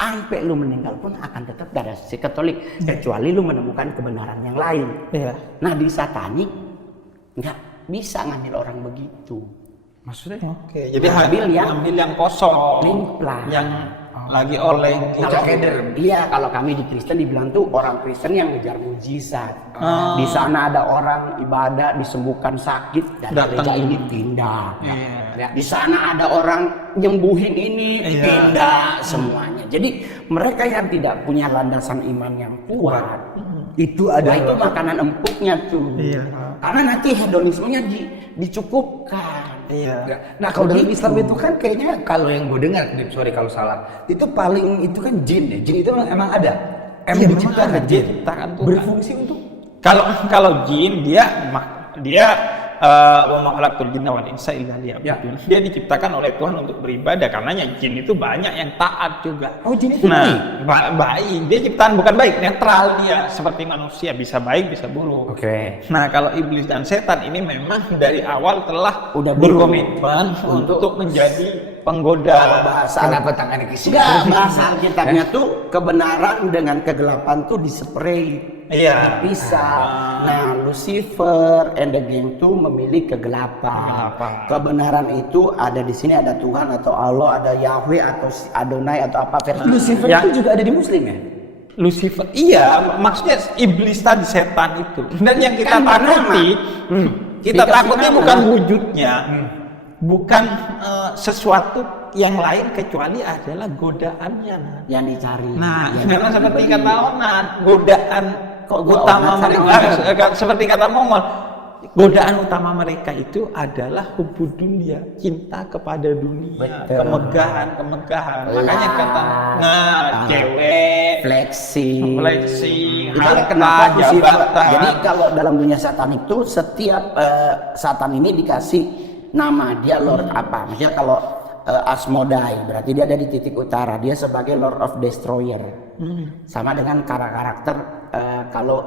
sampai lu meninggal pun akan tetap dari si Katolik, kecuali lu menemukan kebenaran yang lain. Nah di satanik nggak bisa ngambil orang begitu. maksudnya? Oke, jadi ambil yang kosong, Limplah. yang lagi oleng. Iya, kalau kami di Kristen dibilang tuh orang Kristen yang ngejar mujizat. Di sana ada orang ibadah disembuhkan sakit dan gereja ini pindah. Di sana ada orang nyembuhin ini pindah semuanya. Jadi mereka yang tidak punya landasan iman yang kuat, itu makanan empuknya tuh. Karena nanti hedonismenya dicukupkan. Nah kalau dalam Islam itu kan kayaknya kalau yang gue dengar, sorry kalau salah, itu paling itu kan jin ya. Jin itu emang ada. Emang diciptakan jin. Berfungsi untuk Kalau jin dia wa ma khalaqtul jinna wal insa illa liya'budun. Dia diciptakan oleh Tuhan untuk beribadah, karenanya jin itu banyak yang taat juga. Oh, jin itu baik. Dia ciptaan bukan baik, netral dia seperti manusia, bisa baik bisa buruk. Oke. Nah, kalau iblis dan setan ini memang dari awal telah Udah berkomitmen untuk menjadi penggoda. Kenapa tangannya ke sini? Enggak, bahasa Alkitabnya tuh kebenaran dengan kegelapan tuh disepray. Iya. Bisa. Nah, Lucifer and the gang itu memilih kegelapan. Kebenaran itu ada di sini, ada Tuhan atau Allah, ada Yahweh atau Adonai atau apa versi. Lucifer Ya. itu juga ada di Muslim ya? Lucifer, iya, maksudnya iblis tadi, setan itu. Dan yang kita Kan takuti, kita Dikasih takuti nama. bukan wujudnya, bukan sesuatu yang lain kecuali adalah godaannya. Nah. Yang dicari. Nah, Ya. karena seperti kata Onat, godaan Kok gua utama Onat sama mereka, seperti kata Mongol, godaan utama mereka itu adalah hubud dunia, cinta kepada dunia, kemegahan. Makanya kata, cewek, Fleksi. harta, Itulah kenapa Lucifer. jabatan. Jadi kalau dalam dunia setan itu setiap Satan ini dikasih nama, dia Lord apa? Misalnya kalau Asmodai berarti dia ada di titik utara, dia sebagai Lord of Destroyer. Sama dengan karakter kalau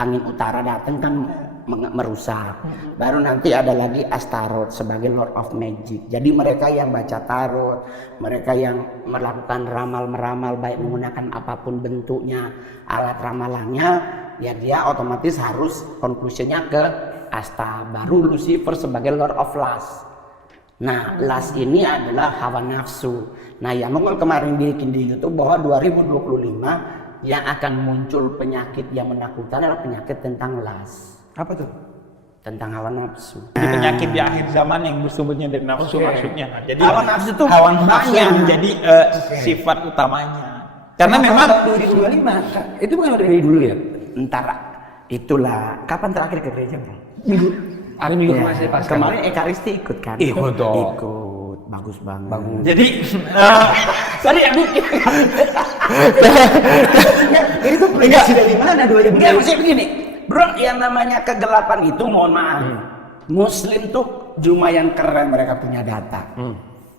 angin utara datang kan merusak. Baru nanti ada lagi Astaroth sebagai Lord of Magic. Jadi mereka yang baca tarot, mereka yang melakukan ramal-meramal baik menggunakan apapun bentuknya alat ramalannya, ya dia otomatis harus konklusinya ke Asta. Baru Lucifer sebagai Lord of Lust. Nah, lust ini adalah hawa nafsu. Nah, yang Mongol kemarin bikin di YouTube bahwa 2025 yang akan muncul penyakit yang menakutkan adalah penyakit tentang lust. Apa tuh? Tentang hawa nafsu. Jadi penyakit di akhir zaman yang bersumbernya dari nafsu maksudnya. Nah, jadi Hawa nafsu tuh hawa nafsu banyak. yang menjadi sifat utamanya. Karena memang 2025 itu bukan dari dulu ya? Entar itulah kapan terakhir ke gereja, Bro? Hari Minggu Ya, kemarin saya pas kemarin Ekaristi ikut kan? Ikut dong. Ikut, bagus banget. jadi Sorry ya, bikin. Ini tuh prediksi dari mana 2025? Enggak, maksudnya begini, bro, yang namanya kegelapan itu mohon maaf, Muslim tuh lumayan keren, mereka punya data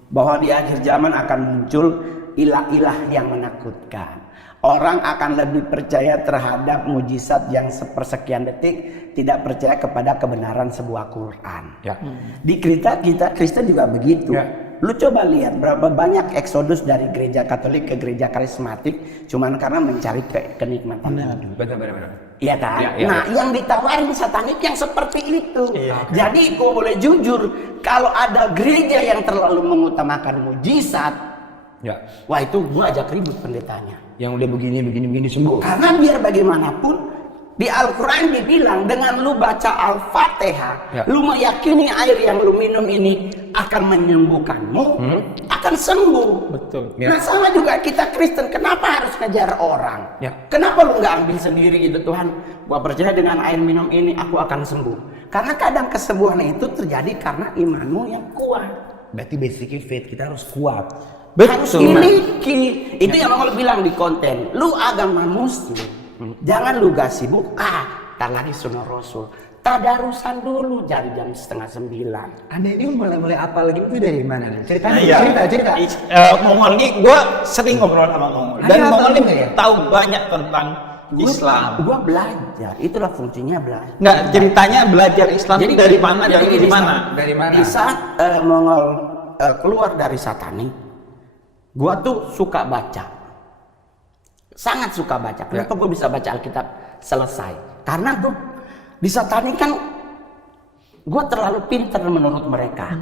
bahwa di akhir zaman akan muncul ilah-ilah yang menakutkan. Orang akan lebih percaya terhadap mujizat yang sepersekian detik, tidak percaya kepada kebenaran sebuah Quran. Ya. Di kita Kristen juga begitu. Ya. Lu coba lihat berapa banyak eksodus dari gereja Katolik ke gereja karismatik cuman karena mencari kenikmatan hidup. Benar. Iya kan? Ya. Nah, yang ditawarin satanik yang seperti itu. Jadi gua boleh jujur, kalau ada gereja yang terlalu mengutamakan mujizat, Ya. wah itu gua ajak ribut pendetanya. Yang udah begini sembuh. Karena biar bagaimanapun di Al-Quran dibilang dengan lu baca Al-Fatihah, Ya. lu meyakini air yang lu minum ini akan menyembuhkanmu, akan sembuh. betul. Ya. Nah sama juga kita Kristen, kenapa harus ngejar orang? Ya. Kenapa lu nggak ambil sendiri gitu, Tuhan? Gua percaya dengan air minum ini aku akan sembuh. Karena kadang kesembuhan itu terjadi karena imanmu yang kuat. Berarti basically faith kita harus kuat. Harus dimiliki. Itu yang Mongol bilang di konten. Lu agama Muslim, jangan lu gak sibuk. Tak lagi sunnah Rasul. Tadarusan dulu jam 8:30. Anda ini mulai apa lagi itu dari mana nih? Cerita. Mongol ini gue sering ngobrol sama Mongol. Dan Ada apa Mongol juga ini ya? tahu banyak tentang Islam. Gua belajar. Itulah fungsinya belajar. Nggak, ceritanya belajar Islam itu dari mana? jadi Dari gini, mana? Dari mana? Di saat Mongol keluar dari Satanik, gua tuh suka baca. Sangat suka baca. Kenapa gua bisa baca Alkitab selesai? Karena gua di Satanik kan gua terlalu pintar menurut mereka.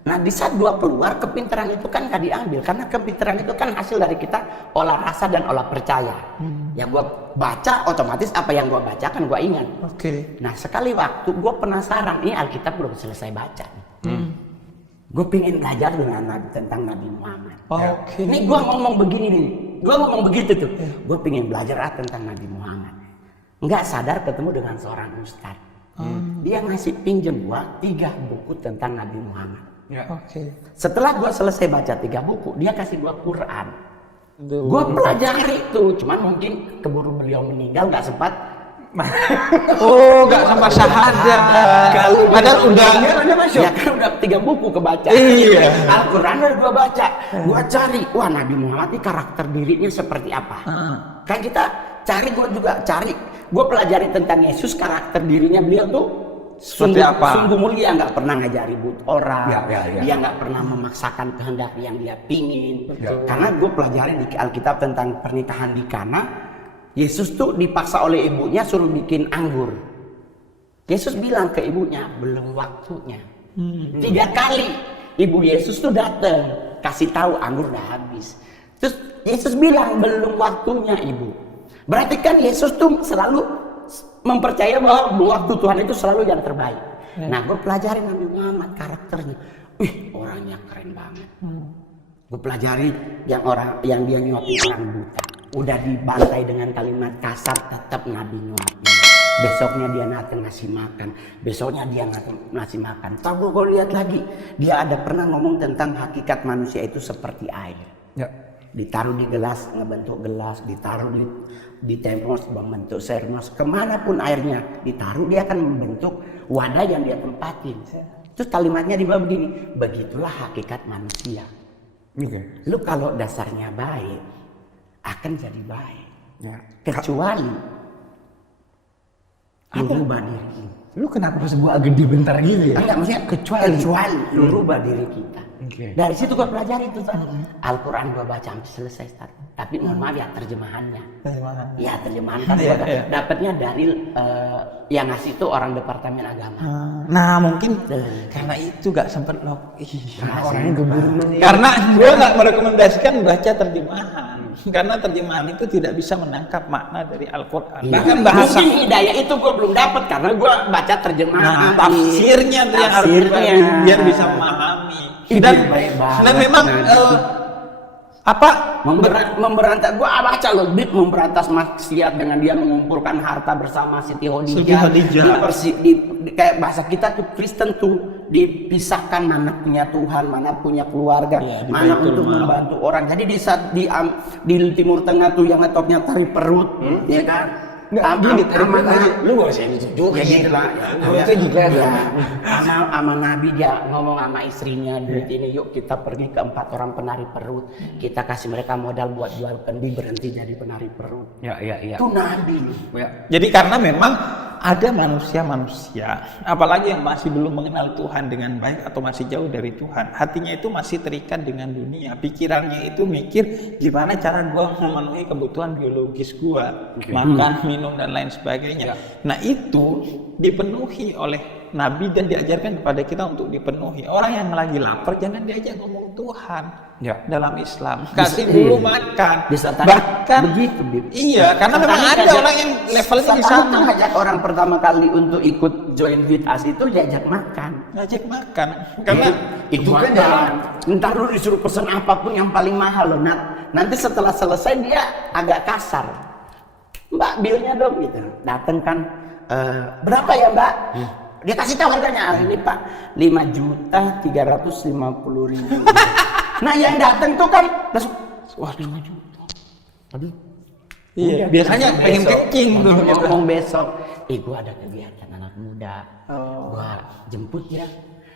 Nah di saat gua keluar, kepintaran itu kan gak diambil. Karena kepintaran itu kan hasil dari kita olah rasa dan olah percaya. Yang gua baca otomatis apa yang gua baca kan gua ingat. Oke. Nah sekali waktu gue penasaran, ini Alkitab belum selesai baca. Gue pengen belajar tentang Nabi Muhammad. Oke. Ini gue ngomong begini nih, gue ngomong begitu tuh. Gue pengen belajar tentang Nabi Muhammad. Nggak sadar ketemu dengan seorang ustadz. Dia ngasih pinjem gue 3 buku tentang Nabi Muhammad. Oke. Setelah gue selesai baca 3 buku, dia kasih gue Quran. Gue pelajari tuh, cuman mungkin keburu beliau meninggal nggak sempat. Oh, nggak sama syahadat. Padahal udah. Ya kan udah 3 buku kebaca. Iya. Al-Quran udah gua baca. Gua cari, wah Nabi Muhammad ini karakter dirinya seperti apa. Kan kita cari, gua juga cari. Gua pelajari tentang Yesus, karakter dirinya beliau tuh Seperti apa? Sungguh mulia, nggak pernah ngajari orang. Ya. Dia nggak pernah memaksakan kehendak yang dia pingin. Karena gue pelajari di Alkitab tentang pernikahan di Kana, Yesus tuh dipaksa oleh ibunya suruh bikin anggur. Yesus bilang ke ibunya, belum waktunya. 3 kali ibu Yesus tuh datang kasih tahu anggur udah habis. Terus Yesus bilang belum waktunya ibu. Berarti kan Yesus tuh selalu mempercaya bahwa waktu Tuhan itu selalu yang terbaik. Nah, gue pelajari Nabi Muhammad karakternya. Wih, orangnya keren banget. Gue pelajari yang dia nyuapin orang buta. Udah dibantai dengan kalimat kasar, tetap Nabi nyuapin. Besoknya dia ngasih makan. Besoknya dia ngasih makan. Tahu gue lihat lagi, dia ada pernah ngomong tentang hakikat manusia itu seperti air. Ya. Ditaruh di gelas, ngebentuk gelas. Ditaruh di termos, membentuk termos. Kemanapun airnya ditaruh, dia akan membentuk wadah yang dia tempatin. Terus kalimatnya di bawah begini, begitulah hakikat manusia. Lu kalau dasarnya baik, akan jadi baik. Ya. Kecuali lu rubah diri. Lu kenapa harus gua gede bentar gitu ya? Enggak, maksudnya kecuali lu rubah diri kita. Oke. Dari situ gua pelajari itu Al-Quran gua baca sampai selesai Ustaz. Tapi mohon maaf ya terjemahannya. Ya terjemahan kan gua dapatnya dari yang ngasih itu orang Departemen Agama. Nah mungkin karena itu gak sempet Orangnya geburu nih. karena gue gak merekomendasikan baca terjemahan. Karena terjemahan itu tidak bisa menangkap makna dari Al-Quran. Bahkan bahasa Mungkin hidayah itu gua belum dapat karena gua baca terjemahan. tafsirnya tuh yang harus dibagi biar bisa memahami. Baik banget. Dan memang memberantas gua baca loh memberantas maksiat dengan dia mengumpulkan harta bersama Siti Khadijah. Kayak bahasa kita tuh Kristen tuh dipisahkan mana punya Tuhan, mana punya keluarga, mana untuk membantu orang. Jadi di saat di Timur Tengah tuh yang ngetopnya tari perut, ya kan? Gini, lu gak usah itu Ya gitu lah. Itu juga ada. Sama Nabi dia ngomong sama istrinya, duit ini yuk kita pergi ke 4 orang penari perut. Kita kasih mereka modal buat jual kendi, berhenti jadi penari perut. Ya. Itu Nabi. Ya. Jadi karena memang ada manusia-manusia, apalagi yang masih belum mengenal Tuhan dengan baik atau masih jauh dari Tuhan, hatinya itu masih terikat dengan dunia, pikirannya itu mikir gimana cara gua memenuhi kebutuhan biologis gua, makan, minum dan lain sebagainya. Nah itu dipenuhi oleh Nabi dan diajarkan kepada kita untuk dipenuhi. Orang yang lagi lapar jangan diajak ngomong Tuhan dalam Islam. Kasih dulu makan. Bahkan begitu. Iya, karena memang ada orang yang levelnya di sana. Ngajak orang pertama kali untuk ikut join with us itu diajak makan. Ngajak makan. Karena itu kan ntar lu disuruh pesen apapun yang paling mahal loh. Nanti setelah selesai dia agak kasar. Mbak, bilnya dong gitu. Dateng kan, berapa ya Mbak? Dia kasih tahu harganya, ini Pak 5.350.000. Nah yang datang tuh kan langsung, wah 5 juta. Aduh. Iya, biasanya pengen kencing tuh. Ngomong besok, gua ada kegiatan anak muda, gua jemput ya.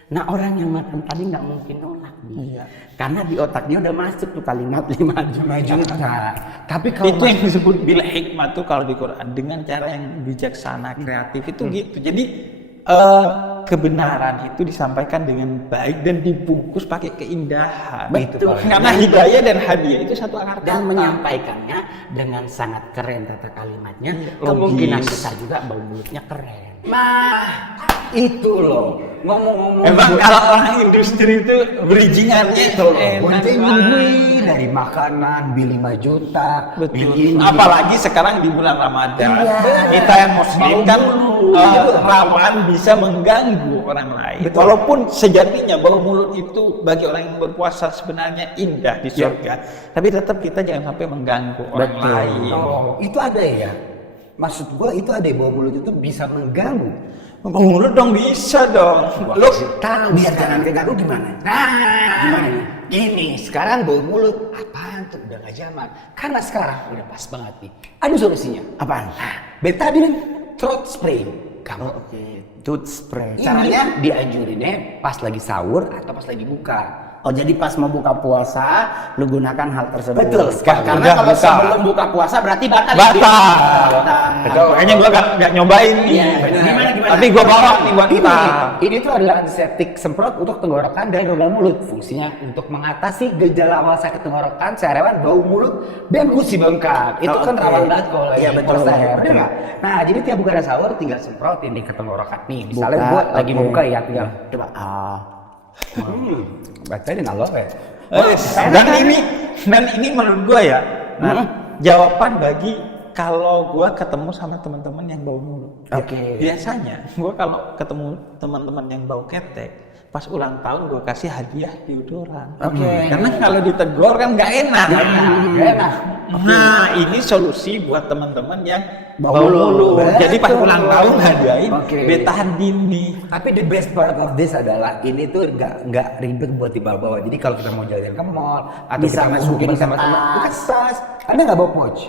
Nah orang yang makan tadi nggak mungkin nolak dia, karena di otak dia udah masuk tuh kalimat 5 juta. Tapi kalau itu yang disebut bil hikmah tuh kalau di Quran dengan cara yang bijaksana, kreatif itu gitu. Jadi kebenaran itu disampaikan dengan baik dan dibungkus pakai keindahan. Betul. Karena hidayah dan hadiah itu satu akar kata. Dan menyampaikannya dengan sangat keren tata kalimatnya. Kemungkinan besar juga bau mulutnya keren. Nah, itu loh. Ngomong-ngomong. Emang kalau orang industri itu bridgingannya itu dari makanan, bil 5 juta. Betul. Apalagi sekarang di bulan Ramadan. Kita yang muslim kan rawan bisa mengganggu orang lain. Walaupun sejatinya bau mulut itu bagi orang yang berpuasa sebenarnya indah di surga. Tapi tetap kita jangan sampai mengganggu orang lain. Oh, itu ada ya? Maksud gua itu ada bau mulut itu bisa mengganggu. Bau mulut dong bisa dong. Lu tahu biar jangan keganggu gimana? Nah, gimana nih? Gini, sekarang bau mulut apaan tuh udah gak zaman. Karena sekarang udah pas banget nih. Ada solusinya. Apaan? Betadine throat spray. Kamu Tooth spray. caranya dianjurinnya pas lagi sahur atau pas lagi buka. Oh jadi pas mau buka puasa, lu gunakan hal tersebut. Betul sekali. Karena Udah kalau buka. sebelum buka puasa berarti batal. Betul. Kayaknya gua nggak nyobain nih. Iya, gimana? Tapi gua bawa nih buat kita. Ini tuh adalah antiseptik semprot untuk tenggorokan dan rongga mulut. Fungsinya untuk mengatasi gejala awal sakit tenggorokan, seharian bau mulut, dan gusi bengkak. Itu kan rawan banget kalau lagi leher, ya nggak? Nah, jadi tiap buka sahur tinggal semprotin di ke tenggorokan nih. Misalnya Buka, gua lagi mau oke. buka ya, tinggal Coba. bacain aloe. Dan ini menurut gua ya, jawaban bagi kalau gua ketemu sama teman-teman yang bau mulut. Oke. Biasanya gua kalau ketemu teman-teman yang bau ketek, pas ulang tahun gua kasih hadiah deodoran. Oke. Karena kalau ditegur kan nggak enak. Nggak enak. Nah, ini solusi buat teman-teman yang Bau bau mulut. mulut. Jadi pas Betul. ulang tahun hadiahin Oke. betadine nih. Tapi the best part of this adalah ini tuh nggak ribet buat dibawa. Jadi kalau kita mau jalan ke mall atau Bisa kita mau masukin mungkin ke sama-sama, tas. bukan tas. Anda nggak bawa pouch?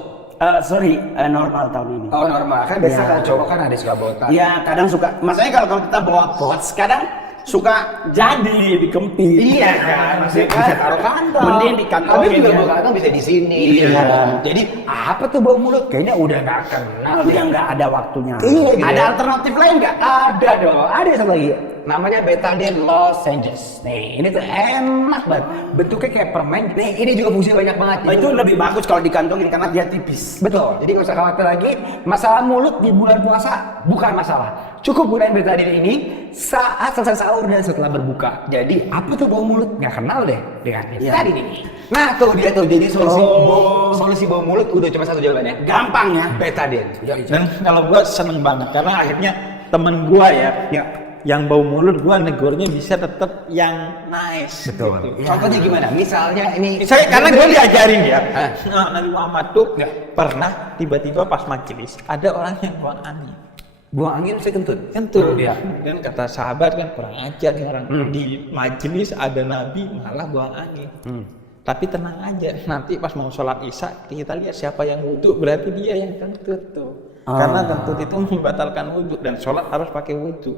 Normal tahun ini. Oh normal kan biasa Ya. kalau cowok kan ada suka bawa tas. Iya, kadang suka. Maksudnya kalau kita bawa pots, kadang suka jadi dikempit. Iya kan, maksudnya bisa taruh kantong. Mending di kantong. Tapi juga bawa kantong bisa di sini. Iya. Jadi apa tuh bau mulut? Kayaknya udah nggak kenal. Tapi yang nggak ada waktunya. Iya, gitu Ada ya. alternatif lain nggak? Ada dong, ada satu lagi. Namanya Betadine Lozenges. Nih, ini tuh enak banget. Bentuknya kayak permen. Nih, ini juga fungsinya banyak banget. Nah, itu lebih bagus kalau dikantongin karena dia tipis. Betul. Jadi nggak usah khawatir lagi. Masalah mulut di bulan puasa bukan masalah. Cukup gunain Betadine ini saat selesai sahur dan setelah berbuka. Jadi apa tuh bau mulut? Nggak kenal deh dengan Betadine ini. Nah tuh dia tuh. Jadi solusi bau mulut udah cuma satu jawabannya. Gampang ya. Betadine. Dan kalau gua seneng banget karena akhirnya temen gua ya, yang bau mulut gua negornya bisa tetap yang nice. Betul. Gitu. Contohnya gimana? Misalnya ini. Saya karena gue diajarin ya, Nabi Muhammad tuh pernah tiba-tiba pas majelis ada orang yang buang angin. Buang angin saya kentut. Kentut. Iya. Dan kata sahabat kan kurang ajar nih orang di majelis ada Nabi malah buang angin. Tapi tenang aja, nanti pas mau sholat isya kita lihat siapa yang wudhu, berarti dia yang kentut tuh. Karena kentut itu membatalkan wudhu dan sholat harus pakai wudhu.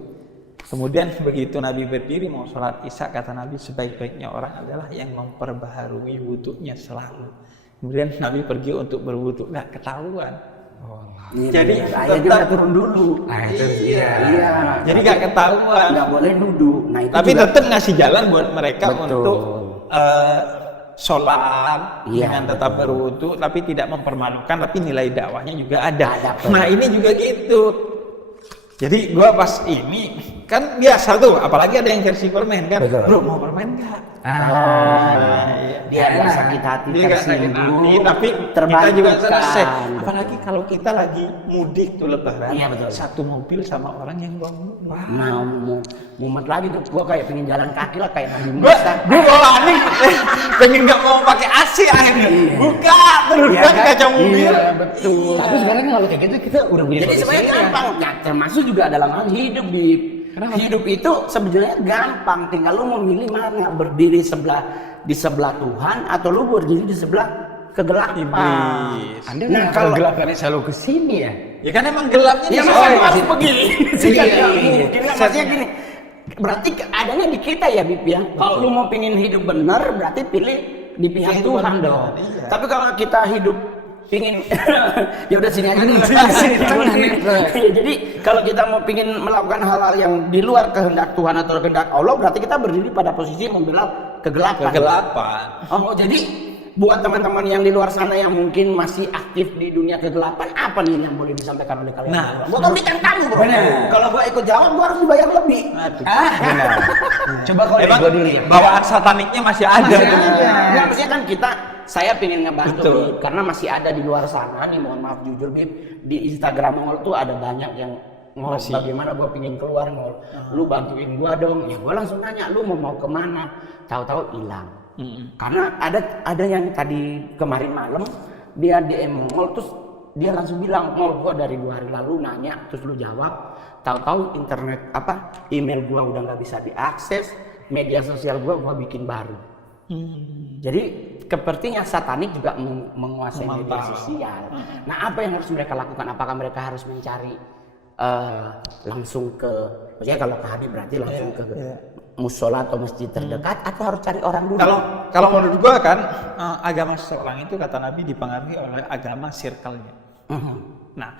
Kemudian begitu Nabi berdiri mau sholat isya, kata Nabi sebaik-baiknya orang adalah yang memperbaharui wudhunya selalu. Kemudian Nabi pergi untuk berwudhu, nggak ketahuan. Jadi saya juga tetap turun dulu. Nah itu Iya. jadi nggak ketahuan. Nggak boleh duduk. Nah, itu Tapi juga tetap ngasih jalan buat mereka Betul. untuk sholat Iya, dengan tetap berwudu, tapi tidak mempermalukan, tapi nilai dakwahnya juga ada. Ada. Nah ini juga gitu. Jadi gua pas ini kan biasa tuh, apalagi ada yang versi permen kan, Betul. bro mau permen nggak? dia nggak sakit hati Dia nggak sakit hati, tersinggung, tapi kita terbantukan. juga selesai. Apalagi kalau kita lagi mudik tuh lebaran, Iya, betul. satu mobil sama orang yang bawa mulut. Nah, mumet lagi tuh. Gua kayak pengen jalan kaki lah kayak Nabi Gue Musa. bawa nih, pengen nggak mau pakai AC akhirnya. Buka terus Iya kan kan? kaca mobil. Iya, betul. Tapi sebenarnya kalau kayak gitu kita udah punya Jadi sebenarnya solusinya. gampang, nah, termasuk juga dalam hal hidup di hidup itu sebenarnya gampang, tinggal lu mau milih mana, berdiri di sebelah Tuhan atau lu berdiri di sebelah kegelapan. Iblis. Anda Nah, nah, kalau- kalau gelapannya selalu ke sini ya. Ya kan emang gelapnya Ya di masa sana. harus begini? Iya, iya. Maksudnya gini, berarti adanya di kita ya Bib ya. Kalau lu mau pingin hidup benar, berarti pilih di pihak Hidup Tuhan benar, dong. iya. Tapi kalau kita hidup pingin ya udah sini aja dulu. Sini, tengah nih. Iya, jadi kalau kita mau pingin melakukan hal-hal yang di luar kehendak Tuhan atau kehendak Allah, berarti kita berdiri pada posisi membela kegelapan. Kegelapan. Oh, jadi buat teman-teman yang di luar sana yang mungkin masih aktif di dunia kegelapan, apa nih yang boleh disampaikan oleh kalian? Nah, gua kan bintang tamu, bro. benar. Kalau gua ikut jawab, gua harus dibayar lebih. Aduh. Benar. Coba kalau Emang ego dulu ya. bawaan sataniknya masih ada. Masih tuh. ada. Ya, maksudnya kan saya pengen ngebantu Betul. Bib, karena masih ada di luar sana nih, mohon maaf jujur Bib, di Instagram Mall tuh ada banyak yang ngol, Masih. bagaimana gua pengen keluar Mall, lu bantuin gua dong. Ya gua langsung nanya, lu mau kemana? Tahu-tahu hilang. Karena ada yang tadi kemarin malam dia DM Mall, terus dia langsung bilang, Mall gua dari 2 hari lalu nanya, terus lu jawab, tahu-tahu internet email gua udah nggak bisa diakses, media sosial gua bikin baru. Jadi sepertinya satanik juga menguasai media sosial. Nah, apa yang harus mereka lakukan? Apakah mereka harus mencari langsung ke, maksudnya kalau ke Habib berarti langsung ke musola atau masjid terdekat atau harus cari orang dulu? Kalau menurut gua kan agama seseorang itu kata Nabi dipengaruhi oleh agama circle-nya. Nah,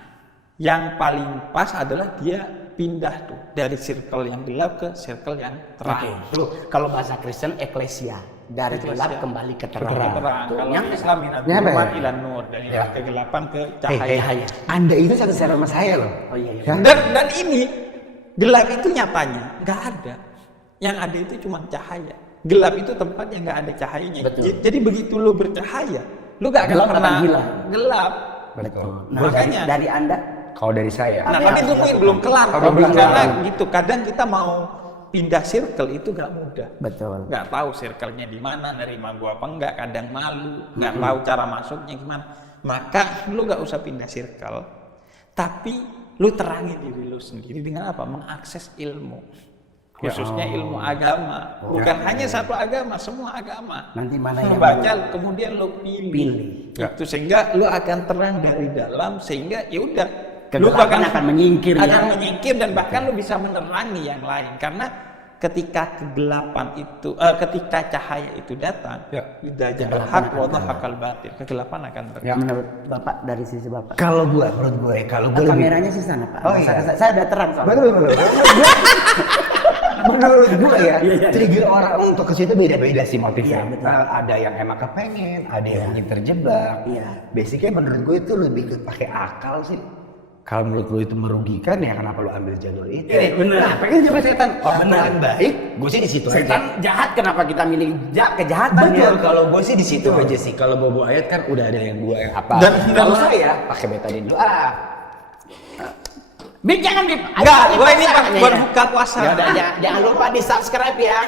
yang paling pas adalah dia pindah tuh dari circle yang gelap ke circle yang terang. Tuh, kalau bahasa Kristen eklesia, dari gelap kembali ke terang. Tuh, Kalau yang Islam min Ini apa al-zulumati ya? ilan nur, dari kegelapan ke cahaya. Anda itu satu sama saya loh. Oh iya. Ya? Dan ini gelap itu nyatanya nggak ada. Yang ada itu cuma cahaya. Gelap itu tempat yang nggak ada cahayanya. Betul. Jadi begitu lu bercahaya, lu nggak akan Gelap pernah akan hilang. gelap. Betul. Nah, Makanya. dari Anda Kalau dari saya, Nah, tapi tungguin belum kelar. Oh, belum Karena kelar. gitu, kadang kita mau pindah circle itu nggak mudah. betul. Nggak tahu circle-nya di mana, nerima gua apa enggak, kadang malu, nggak tahu cara masuknya gimana. Maka lu nggak usah pindah circle, tapi lu terangin diri lu sendiri dengan apa? Mengakses ilmu, khususnya ilmu agama. Bukan hanya satu agama, semua agama. Nanti mana yang Baca, kemudian lu pilih. Itu sehingga lu akan terang dari dalam, sehingga ya udah. Lu Kegelapan akan menyingkir, akan ya? menyingkir dan bahkan lu bisa menerangi yang lain karena ketika kegelapan itu ketika cahaya itu datang idza ja'al haq wa dhahaqal batil, kegelapan akan Ya. menurut Bapak dari sisi Bapak? kalau menurut gue, kalau gue lebih Kameranya sih sana Pak. Oh, iya. Saya udah terang soalnya. betul. Menurut gue ya, trigger orang untuk ke situ beda-beda sih motifnya. Iya, betul. Ada yang emang kepengen, ada yang ingin terjebak. Iya. Basicnya menurut gue itu lebih ke pakai akal sih. Kalau menurut lo itu merugikan ya kenapa lo ambil jalur itu? Bener. Nah, pengen coba setan. Orang yang baik, gue sih di situ aja. Setan jahat, kenapa kita milih kejahatan ya? Betul, kalau gue sih di situ aja sih. Kalau bobo ayat kan udah ada yang gue yang apa. Dan kalau saya pakai betadine dulu. Bip, jangan Bip. enggak, Ayo, gua ini puasa. buat buka puasa. Ya udah, jangan lupa di subscribe ya.